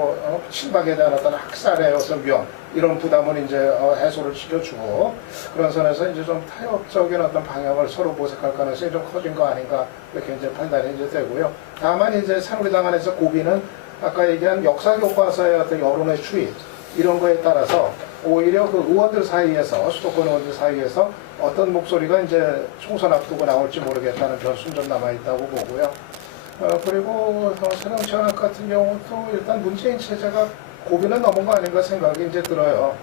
친박에 대한 어떤 학살의 어떤 위험 이런 부담은 이제 해소를 시켜주고, 그런 선에서 이제 좀 타협적인 어떤 방향을 서로 모색할 가능성이 좀 커진 거 아닌가 이렇게 이제 판단이 이제 되고요. 다만 이제 새누리당 안에서 고비는 아까 얘기한 역사 교과서의 어떤 여론의 추이 이런 거에 따라서 오히려 그 의원들 사이에서, 수도권 의원들 사이에서 어떤 목소리가 이제 총선 앞두고 나올지 모르겠다는 변수는 좀 남아있다고 보고요. 그리고 새정치연 같은 경우도 일단 문재인 체제가 고비는 넘은 거 아닌가 생각이 이제 들어요.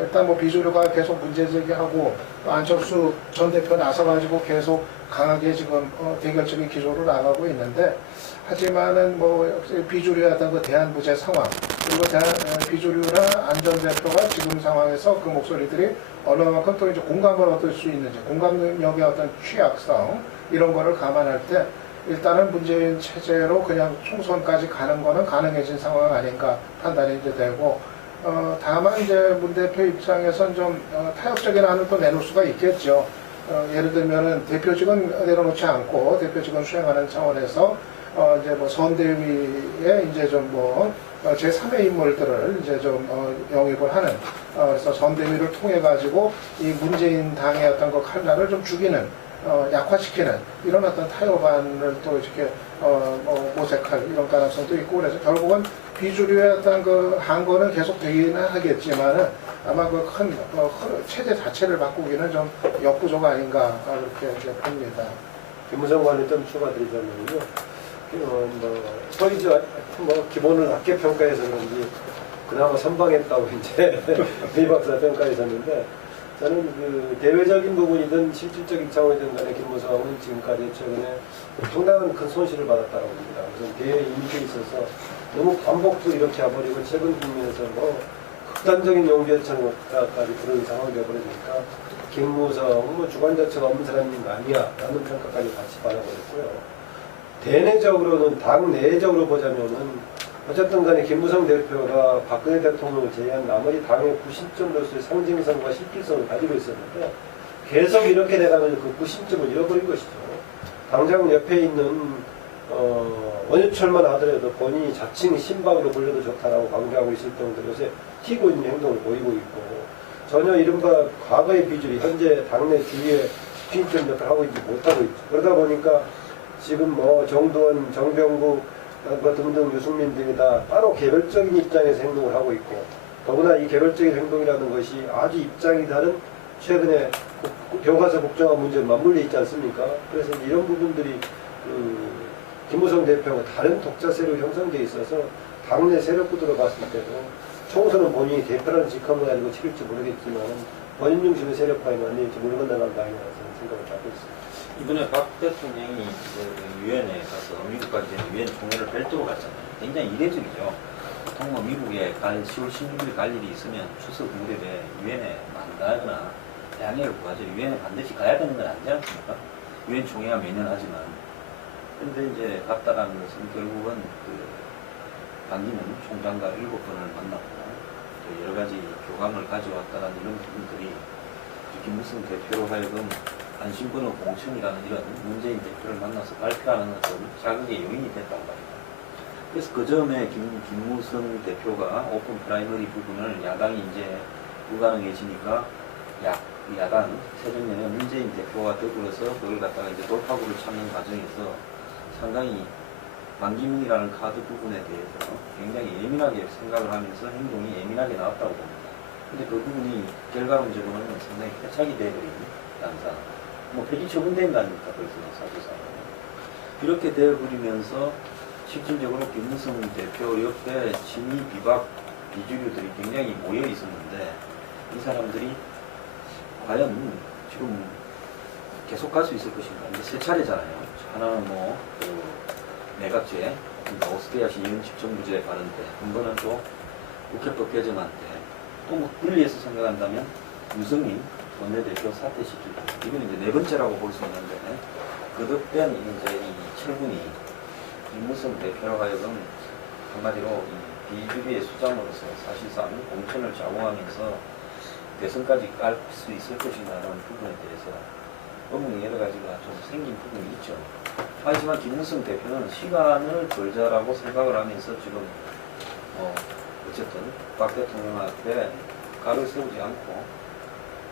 일단 비주류가 계속 문제 제기하고 안철수 전 대표 나서가지고 계속 강하게 지금 대결적인 기조로 나가고 있는데, 하지만은 비주류의 어떤 대한부재 상황, 그리고 비주류나 안 전 대표가 지금 상황에서 그 목소리들이 어느 만큼 또 이제 공감을 얻을 수 있는지, 공감 능력의 어떤 취약성 이런 거를 감안할 때 일단은 문재인 체제로 그냥 총선까지 가는 거는 가능해진 상황 아닌가 판단이 이제 되고, 다만 이제 문 대표 입장에선 좀 타협적인 안을 또 내놓을 수가 있겠죠. 예를 들면은 대표직은 내려놓지 않고 대표직은 수행하는 차원에서 이제 선대위에 이제 좀 제3의 인물들을 이제 좀 영입을 하는, 그래서 선대위를 통해 가지고 이 문재인 당의 어떤 칼날을 좀 죽이는, 약화시키는 이런 어떤 타협안을 또 이렇게 모색할 이런 가능성도 있고, 그래서 결국은 비주류의 어떤 한거는 계속 되기는 하겠지만은 아마 큰 체제 자체를 바꾸기는 좀 역부족 아닌가 그렇게 이제 봅니다. 김무성 관련 좀 추가드리자면요. 소위 기본을 낮게 평가해서 그런지 그나마 선방했다고 이제 이 박사 평가했었는데, 저는 대외적인 부분이든 실질적인 차원이든 간에 김무성은 지금까지 최근에 상당한 큰 손실을 받았다고 봅니다. 우선 대외 이미지에 있어서 너무 반복도 이렇게 해버리고 최근 국면에서 극단적인 용죄처까지 부르는 상황이 되어버리니까 김무성 주관 자체가 없는 사람이 아니야 라는 평가까지 같이 받아버렸고요. 대내적으로는 당 내적으로 보자면은 어쨌든 간에 김무성 대표가 박근혜 대통령을 제외한 나머지 당의 구심점으로서의 상징성과 실질성을 가지고 있었는데, 계속 이렇게 돼가면 그 구심점을 잃어버린 것이죠. 당장 옆에 있는 원유철만 하더라도 본인이 자칭 신박으로 불려도 좋다라고 강조하고 있을 정도로 요새 튀고 있는 행동을 보이고 있고, 전혀 이른바 과거의 비주류 현재 당내 주위의 피임점 역할을 하고 있지 못하고 있죠. 그러다 보니까 지금 정두원, 정병국 등등 유승민 등이 다 따로 개별적인 입장에서 행동을 하고 있고, 더구나 이 개별적인 행동이라는 것이 아주 입장이 다른 최근에 교과서 국정화 문제에 맞물려 있지 않습니까? 그래서 이런 부분들이 김무성 대표가 다른 독자 세력이 형성되어 있어서 당내 세력 구도로 봤을 때도 총선은 본인이 대표라는 직함을 가지고 치를지 모르겠지만 본인 중심의 세력과의 만남일지 모르겠다는 방향이라서 생각을 갖고 있습니다. 이번에 박 대통령이 이제 유엔에 가서 미국과 이제 유엔 총회를 별도로 갔잖아요. 굉장히 이례적이죠. 보통 뭐 미국에 10월 16일 갈 일이 있으면 추석 무렵에 유엔에 만나거나 양해를 구하죠. 유엔에 반드시 가야 되는 건 아니지 않습니까? 유엔 총회가 매년 하지만. 근데 이제 갔다라는 것은 결국은 반기문 총장과 7번을 만났고 또 여러 가지 교감을 가져왔다라는 이런 부분들이 김무성 대표로 하여금 안심번호 공천이라는 이런 문재인 대표를 만나서 발표하는 어떤 자극의 요인이 됐다고 합니다. 그래서 그 점에 김무성 대표가 오픈 프라이머리 부분을 야당이 이제 불가능해지니까 야당 새정년의 문재인 대표와 더불어서 그걸 갖다가 이제 돌파구를 찾는 과정에서 상당히 반기문이라는 카드 부분에 대해서 굉장히 예민하게 생각을 하면서 행동이 예민하게 나왔다고 봅니다. 근데 그 부분이 결과론적으로는 상당히 패착이 되어버린 양상. 뭐 폐기 처분된 거 아닙니까? 벌써 사실상. 이렇게 되어버리면서 실질적으로 김무성 대표 옆에 친위 비박 비주류들이 굉장히 모여 있었는데 이 사람들이 과연 지금 계속 갈 수 있을 것인가? 이제 세 차례잖아요. 하나는 내각제, 그러니까 오스트리아시 이은집정부제 발언 때, 한 번은 또 국회법 개정안 때, 또 뭐 분리해서 생각한다면 유승민 원내대표 사퇴시킬 때, 이건 이제 네 번째라고 볼 수 있는데, 거듭된 이제 이 철분이 김무성 대표로 하여금 한마디로 이 비주류의 수장으로서 사실상 공천을 좌우하면서 대선까지 갈 수 있을 것인가라는 부분에 대해서 의문이 여러 가지가 좀 생긴 부분이 있죠. 하지만 김무성 대표는 시간을 벌자라고 생각을 하면서 지금 어쨌든 박 대통령한테 가를 세우지 않고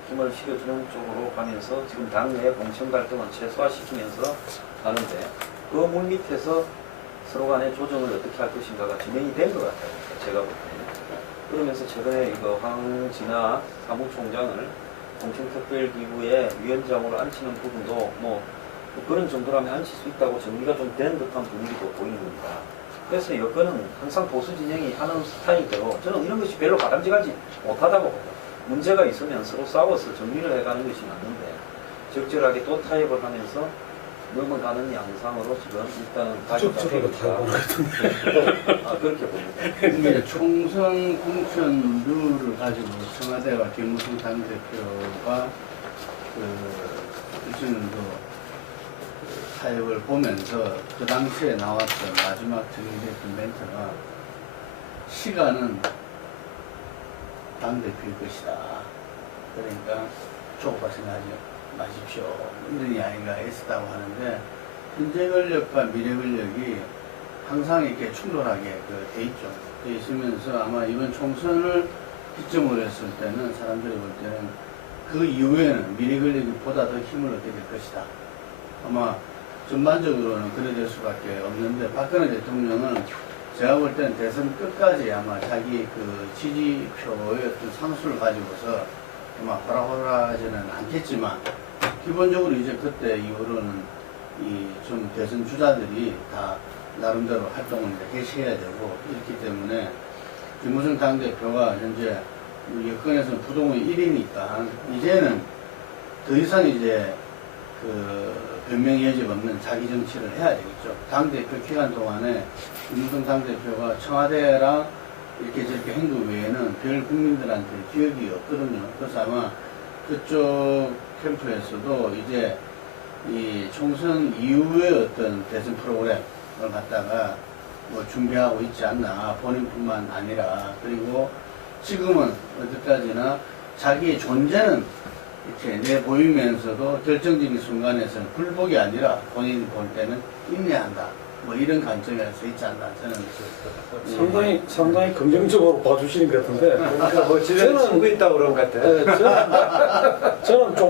힘을 실어주는 쪽으로 가면서 지금 당내 공천 갈등은 최소화시키면서 가는데 그 물 밑에서 서로 간의 조정을 어떻게 할 것인가가 진행이 된 것 같아요. 제가 볼 때는. 그러면서 최근에 이거 황진아 사무총장을 공천특별기구의 위원장으로 앉히는 부분도 뭐 그런 정도라면 앉힐 수 있다고 정리가 좀 된 듯한 분위기도 보이는 겁니다. 그래서 여건은 항상 보수 진영이 하는 스타일대로 저는 이런 것이 별로 바람직하지 못하다고 봐요. 문제가 있으면 서로 싸워서 정리를 해가는 것이 맞는데 적절하게 또 타협을 하면서 넘어가는 양상으로 지금 일단은 적절하게 타협하는 것 그렇게 봅니다. 근데 총선 공천 룰을 가지고 청와대와 김무성 당대표가 일주일도 타협을 보면서 그 당시에 나왔던 마지막 정리됐던 멘트가 시간은 당대표일 것이다. 그러니까 조금 생각하지 마십시오. 이런 이야기가 있었다고 하는데 현재 권력과 미래 권력이 항상 이렇게 충돌하게 돼 있죠. 돼 있으면서 아마 이번 총선을 기점으로 했을 때는 사람들이 볼 때는 그 이후에는 미래 권력이 보다 더 힘을 얻게 될 것이다. 아마 전반적으로는 그래 될 수밖에 없는데 박근혜 대통령은 제가 볼 때는 대선 끝까지 아마 자기 지지표의 어떤 상수를 가지고서 아마 호락호락하지는 않겠지만 기본적으로 이제 그때 이후로는 좀 대선 주자들이 다 나름대로 활동을 개시해야 되고 이렇기 때문에 김무성 당대표가 현재 여권에서는 부동의 1위니까 이제는 더 이상 이제 변명의 여지가 없는 자기 정치를 해야 되겠죠. 당대표 기간 동안에 김무성 당대표가 청와대랑 이렇게 저렇게 행동 외에는 별 국민들한테 기억이 없거든요. 그래서 아마 그쪽 캠프에서도 이제 이 총선 이후의 어떤 대선 프로그램을 갖다가 준비하고 있지 않나. 본인뿐만 아니라. 그리고 지금은 어디까지나 자기의 존재는 이렇게 내보이면서도 결정적인 순간에서는 굴복이 아니라 본인이 볼 때는 인내한다. 이런 관점에서 있지 않나. 저는 상당히 긍정적으로 봐주시는 것 같은데. 그러니까 집에 친구 있다고 그런 것 같아. 저는 좀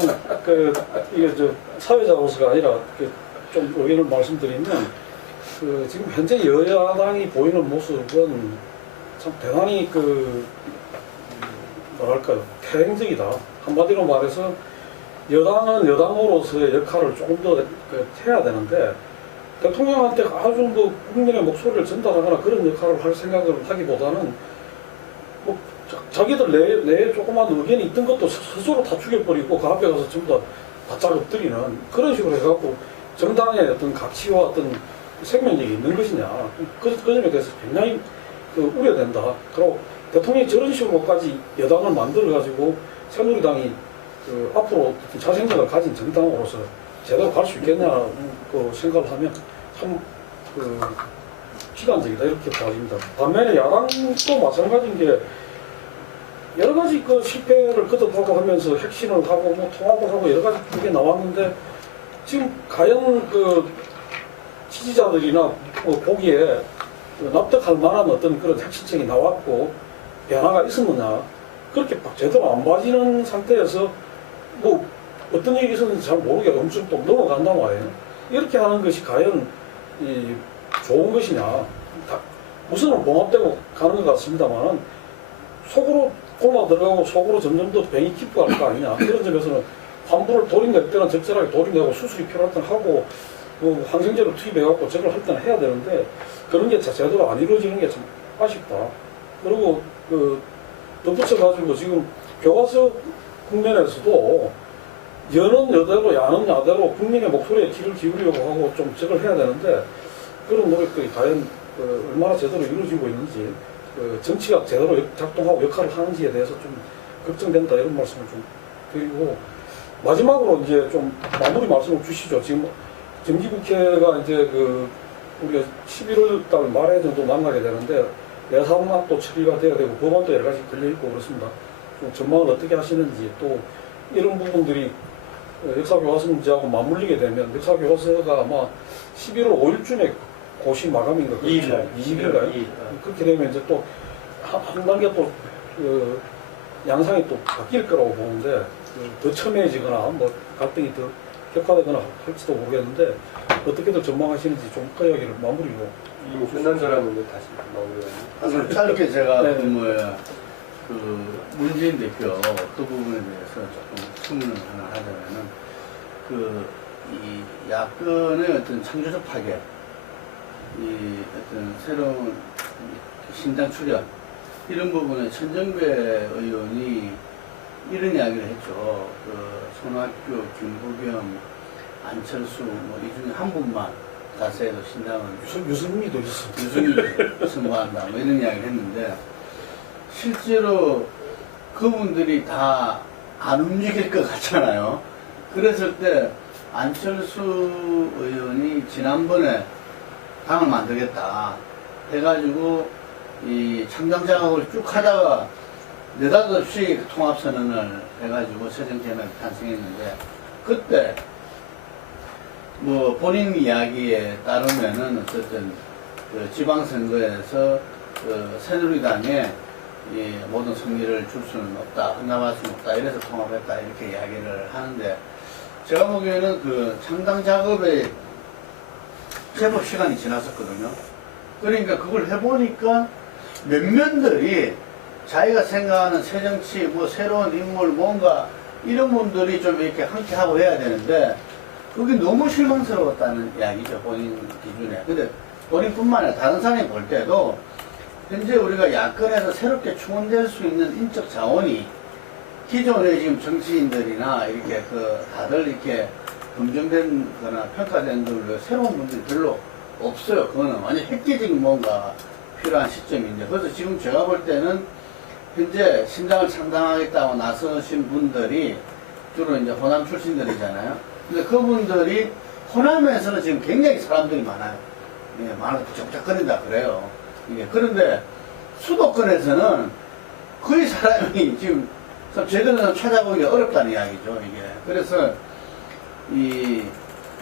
이게 사회자로서가 아니라 좀 의견을 말씀드리면 지금 현재 여야당이 보이는 모습은 참 대단히 뭐랄까요, 태행적이다. 한마디로 말해서 여당은 여당으로서의 역할을 조금 더 해야 되는데 대통령한테 아주 국민의 목소리를 전달하거나 그런 역할을 할 생각을 하기보다는 자기들 내에 조그만 의견이 있던 것도 스스로 다 죽여버리고 그 앞에 가서 전부 다 바짝 엎드리는 그런 식으로 해갖고 정당의 어떤 가치와 어떤 생명력이 있는 것이냐 그 점에 대해서 굉장히 우려된다. 그리고 대통령이 저런 식으로까지 여당을 만들어가지고 새누리당이 앞으로 어떤 자생력을 가진 정당으로서 제대로 갈 수 있겠냐는 생각을 하면 참 비관적이다 이렇게 봐집니다. 반면에 야당도 마찬가지인 게 여러 가지 실패를 거듭하고 하면서 혁신을 하고 뭐 통합을 하고 여러 가지 그게 나왔는데 지금 과연 지지자들이나 보기에 납득할 만한 어떤 그런 혁신책이 나왔고 변화가 있었느냐 그렇게 제대로 안 봐지는 상태에서 뭐 어떤 일이 있었는지 잘 모르게 엄청 또 넘어간단 말이에요. 이렇게 하는 것이 과연 좋은 것이냐 우선은 봉합되고 가는 것 같습니다만 속으로 골마 들어가고 속으로 점점 더 병이 깊어갈 거 아니냐. 그런 점에서는 환부를 돌인낼 때는 적절하게 돌인내고 수술이 필요할 때는 하고 항생제를 투입해갖고 저걸 할 때는 해야 되는데 그런 게 제대로 안 이루어지는 게 참 아쉽다. 그리고 덧붙여가지고 지금 교과서 국면에서도 여는 여대로 야는 야대로 국민의 목소리에 귀를 기울이려고 하고 좀 저걸 해야 되는데 그런 노력들이 과연 얼마나 제대로 이루어지고 있는지 정치가 제대로 작동하고 역할을 하는지에 대해서 좀 걱정된다 이런 말씀을 좀 드리고 마지막으로 이제 좀 마무리 말씀을 주시죠. 지금 정기국회가 이제 우리가 11월 달 말에 정도 만나게 되는데 예산안 또 처리가 돼야 되고 법안도 여러 가지 걸려 있고 그렇습니다. 좀 전망을 어떻게 하시는지 또 이런 부분들이 역사교과서 문제하고 맞물리게 되면 역사교과서가 아마 11월 5일쯤에 고시 마감인 것 같아요. 2일인가요? 그렇게 되면 이제 또 한 단계 또 양상이 또 바뀔 거라고 보는데 더 첨예해지거나 뭐 갈등이 더 격화되거나 할지도 모르겠는데 어떻게들 전망하시는지 좀 그 이야기를 마무리로. 이미 끝난 줄 알았는데 다시 마무리가. 짧게 제가 네. 문재인 대표 그 부분에 대해서 조금 질문을 하나 하자면은 이 야권의 어떤 창조적 파괴, 이 어떤 새로운 신당 출현 이런 부분에 천정배 의원이 이런 이야기를 했죠. 손학규, 김부겸, 안철수 뭐 이 중에 한 분만 다세도 신당은 유승민도 있어. 유승민을 선거한다 뭐 이런 이야기를 했는데 실제로 그분들이 다 안 움직일 것 같잖아요. 그랬을 때 안철수 의원이 지난번에 당을 만들겠다 해가지고 이 창당 작업을 쭉 하다가 느닷없이 통합선언을 해가지고 새정치연합이 탄생했는데 그때 뭐 본인 이야기에 따르면은 어쨌든 지방선거에서 새누리당에 이 모든 승리를 줄 수는 없다, 헌납할 수는 없다, 이래서 통합했다 이렇게 이야기를 하는데 제가 보기에는 창당 작업에 제법 시간이 지났었거든요. 그러니까 그걸 해보니까 몇몇들이 자기가 생각하는 새정치, 뭐 새로운 인물, 뭔가 이런 분들이 좀 이렇게 함께 하고 해야 되는데 그게 너무 실망스러웠다는 이야기죠, 본인 기준에. 근데 본인뿐만 아니라 다른 사람이 볼 때도 현재 우리가 야권에서 새롭게 충원될 수 있는 인적 자원이 기존의 지금 정치인들이나 이렇게 다들 이렇게 검증된 거나 평가된 분들 새로운 분들이 별로 없어요. 그거는 완전 획기적인 뭔가 필요한 시점인데 그래서 지금 제가 볼 때는 현재 신당을 창당하겠다고 나서신 분들이 주로 이제 호남 출신들이잖아요. 근데 그분들이 호남에서는 지금 굉장히 사람들이 많아요. 예, 많아서 부쩍부쩍거린다 그래요. 이게 그런데 수도권에서는 거의 사람이 지금 제대로 찾아보기 어렵다는 이야기죠. 이게 그래서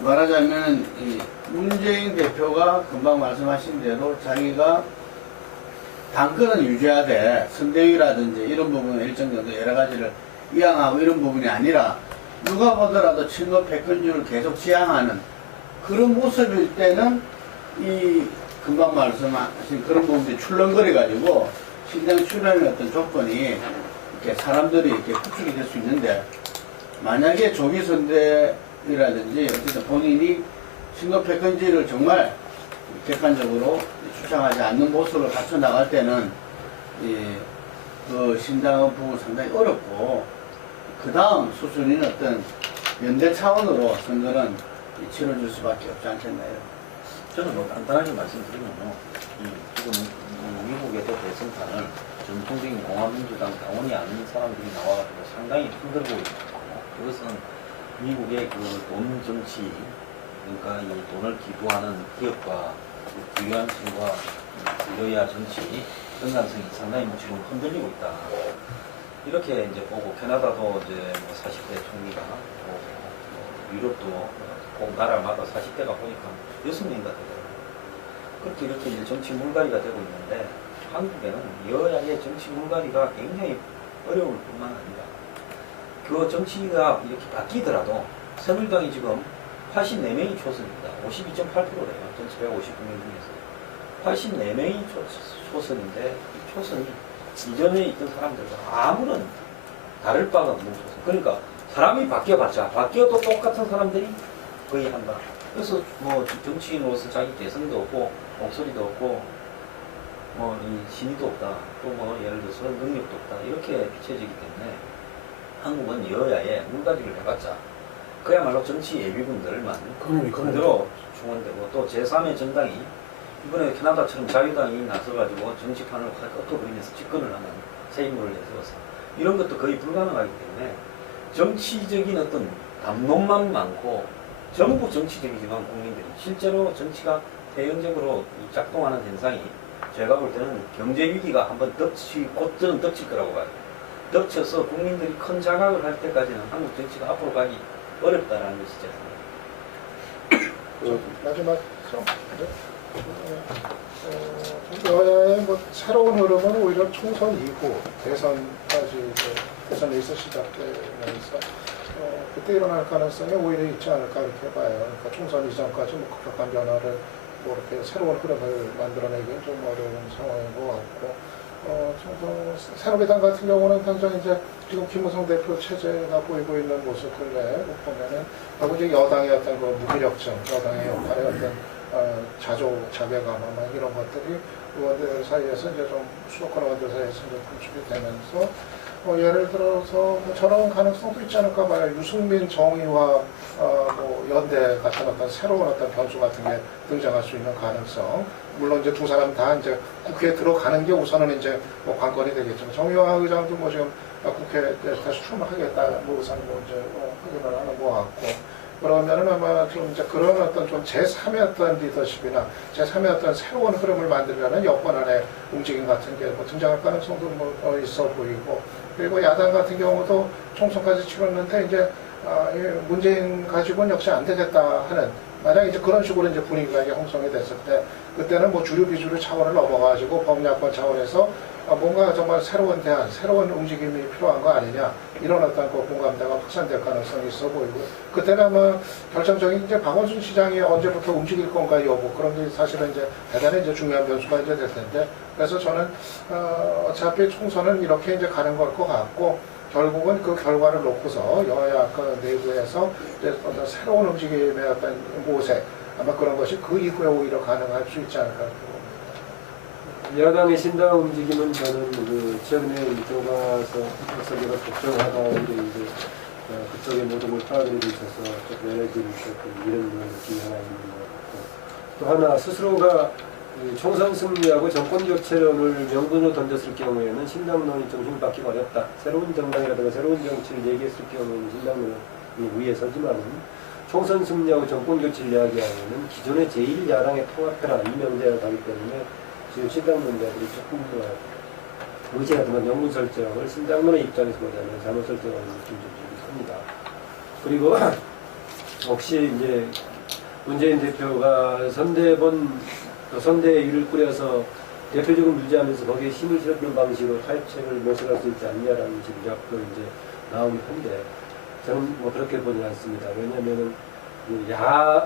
말하자면 문재인 대표가 금방 말씀하신 대로 자기가 당권은 유지하되 선대위라든지 이런 부분은 일정 정도 여러 가지를 이양하고 이런 부분이 아니라 누가 보더라도 친노 패권주의를 계속 지향하는 그런 모습일 때는 금방 말씀하신 그런 부분들이 출렁거려가지고 신당 출연의 어떤 조건이 이렇게 사람들이 이렇게 구축이 될 수 있는데 만약에 조기 선대위라든지 어쨌든 본인이 친노 패권주의를 정말 객관적으로 주장하지 않는 모습을 갖춰 나갈 때는 그 신당의 부분 상당히 어렵고 그 다음 수순인 어떤 연대 차원으로 선거는 치러줄 수밖에 없지 않겠나요? 저는 뭐 간단하게 말씀드리면요, 지금 이 미국에도 대선판을 전통적인 공화민주당 당원이 아닌 사람들이 나와가지고 상당히 흔들고 있고, 그것은 미국의 그 돈 정치, 그러니까 이 돈을 기부하는 기업과 그 부유한층과 여야 정치 연관성이 상당히 지금 흔들리고 있다. 이렇게 이제 보고 캐나다도 이제 뭐 40대 총리가 유럽도 꼭 나라마다 40대가 보니까 6명인가 되더라고요. 그렇게 이렇게 이제 정치 물갈이가 되고 있는데 한국에는 여야의 정치 물갈이가 굉장히 어려울 뿐만 아니라 그 정치가 이렇게 바뀌더라도 새누리당이 지금 84명이 초선입니다. 52.8%래요. 전체 159명 중에서. 84명이 초선인데 이 초선이 이전에 있던 사람들과 아무런 다를 바가 없는 초선. 그러니까 사람이 바뀌어봤자 바뀌어도 똑같은 사람들이 거의 한다. 그래서 뭐 정치인으로서 자기 개성도 없고 목소리도 없고 뭐 이 신의도 없다. 또 뭐 예를 들어서 능력도 없다. 이렇게 비춰지기 때문에 한국은 여야에 물갈이를 해봤자 그야말로 정치 예비군들만 그대로 충원되고 또 제3의 정당이 이번에 캐나다처럼 자유당이 나서가지고 정치판을 확 꺾어버리면서 집권을 하는 새 인물을 내세워서 이런 것도 거의 불가능하기 때문에 정치적인 어떤 담론만 많고 전부 정치적이지만 국민들이 실제로 정치가 대형적으로 작동하는 현상이 제가 볼 때는 경제 위기가 한번 덮치고 저는 덮칠 거라고 봐요. 덮쳐서 국민들이 큰 자각을 할 때까지는 한국 정치가 앞으로 가기 어렵다라는 것이죠. 마지막 좀 여야의 뭐 새로운 흐름은 오히려 총선 이후 대선까지 대선 레이스 시작되면서 그때 일어날 가능성이 오히려 있지 않을까 이렇게 봐요. 그러니까 총선 이전까지 뭐 급격한 변화를 뭐 이렇게 새로운 흐름을 만들어내기는 좀 어려운 상황인 것 같고. 새누리당 같은 경우는 당장 이제 지금 김무성 대표 체제가 보이고 있는 모습을 보면은 하고 이제 여당의 어떤 그 무기력증, 여당의 역할의 어떤 자조자괴감 이런 것들이 의원들 사이에서 이제 좀 수도권 의원들 사이에서 이제 구축이 되면서 예를 들어서 뭐 저런 가능성도 있지 않을까 봐요. 유승민 정의와 뭐 연대 같은 어떤 새로운 어떤 변수 같은 게 등장할 수 있는 가능성. 물론 이제 두 사람 다 이제 국회에 들어가는 게 우선은 이제 뭐 관건이 되겠지만 정의화 의장도 뭐 지금 국회에 다시 출마하겠다 뭐 의사는 뭐 이제 확인을 하는 것 같고 그러면은 아마 좀 이제 그런 어떤 좀 제3의 어떤 리더십이나 제3의 어떤 새로운 흐름을 만들려는 여권 안의 움직임 같은 게 뭐 등장할 가능성도 뭐 있어 보이고 그리고 야당 같은 경우도 총선까지 치렀는데 이제 문재인 가지고는 역시 안 되겠다 하는 만약 이제 그런 식으로 이제 분위기가 이제 형성이 됐을 때 그때는 뭐 주류 비주류 차원을 넘어가지고 법야권 차원에서 뭔가 정말 새로운 대안, 새로운 움직임이 필요한 거 아니냐 이런 어떤 그 공감대가 확산될 가능성이 있어 보이고 그때는 아마 결정적인 이제 박원순 시장이 언제부터 움직일 건가 여부 그런 게 사실은 이제 대단히 이제 중요한 변수가 이제 될 텐데 그래서 저는 어차피 총선은 이렇게 이제 가는 걸 것 같고. 결국은 그 결과를 놓고서 여야 그 내부에서 이제 어떤 새로운 움직임의 어떤 모색 아마 그런 것이 그 이후에 오히려 가능할 수 있지 않을까 봅니다. 야당의 신당 움직임은 저는 그 최근에 들어가서 박사님과 걱정하다 이제 그쪽의 모든 걸 파악하게 있어서 좀 에너지를 조금 이런 느낌이 하나 있는 것 같고 또 하나 스스로가 총선 승리하고 정권 교체론을 명분으로 던졌을 경우에는 신당론이 좀 힘받기 어렵다. 새로운 정당이라든가 새로운 정치를 얘기했을 경우에는 신당론이 위에 서지만은 총선 승리하고 정권 교체를 이야기하면은 기존의 제1야당의 통합해라 이명제를 가기 때문에 지금 신당론자들이 조금 의제 같은 건 명분 설정을 신당론의 입장에서 보자면 잘못 설정하는 느낌이 좀 듭니다. 그리고 혹시 이제 문재인 대표가 선대위를 꾸려서 대표적으로 유지하면서 거기에 힘을 실어주는 방식으로 타협책을 모색할 수 있지 않냐라는 지적도 이제 나오긴 한데 저는 뭐 그렇게 보지 않습니다. 왜냐하면은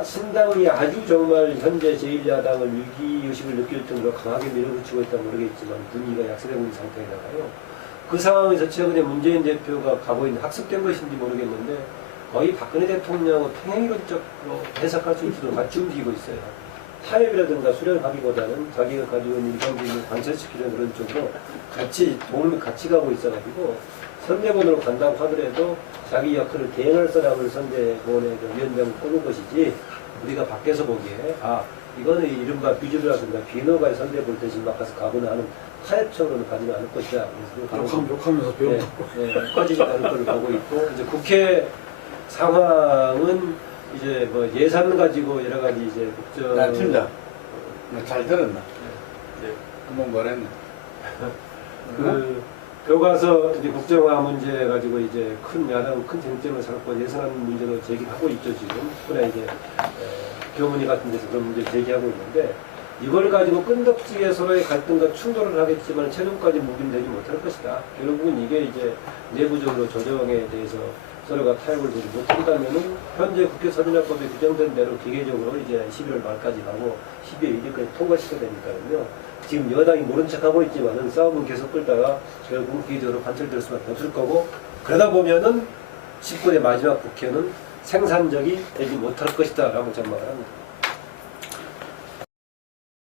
신당이 아주 정말 현재 제1야당을 위기의식을 느낄 정도로 강하게 밀어붙이고 있다면 모르겠지만 분위기가 약세되고 있는 상태에다가요. 그 상황에서 최근에 문재인 대표가 가고 있는 학습된 것인지 모르겠는데 거의 박근혜 대통령을 평행이론적으로 해석할 수 있도록 같이 움직이고 있어요. 타협이라든가 수렴하기보다는 자기가 가지고 있는 일반주의를 관철시키는 그런 쪽으로 같이 도움을 같이 가고 있어가지고 선대본으로 간다고 하더라도 자기 역할을 대행할 사람을 선대본의 그 위원장을 꼽은 것이지 우리가 밖에서 보기에 이거는 이른바 비주류라든가 비너가의 선대본 대신 맡아서 가거나 하는 타협적으로는 가지는 않을 것이다. 그래서 욕하면서 배운다. 꺼지지 않을 걸로 보고 있고 이제 국회 상황은 이제 뭐 예산 가지고 여러 가지 이제 국정 나 팀장, 잘 들었나? 한번 뭐랬네. 그 교과서 이제 국정화 문제 가지고 이제 큰 야당 큰 쟁점을 삼고 예산안 문제도 제기하고 있죠 지금. 그래 이제 교문위 같은 데서 그런 문제 제기하고 있는데 이걸 가지고 끈덕지게 서로의 갈등과 충돌을 하겠지만 최종까지 묵인되지 못할 것이다. 결국은 이게 이제 내부적으로 조정에 대해서 서로가 타협을 보지 못한다면은 현재 국회 선진화법에 규정된 대로 기계적으로 이제 11월 말까지 가고 12월 1일까지 통과시켜야 되니까요. 지금 여당이 모른 척하고 있지만은 싸움은 계속 끌다가 결국 기계적으로 관철될 수밖에 없을 거고 그러다 보면은 19대 마지막 국회는 생산적이 되지 못할 것이다 라고 전망을 합니다.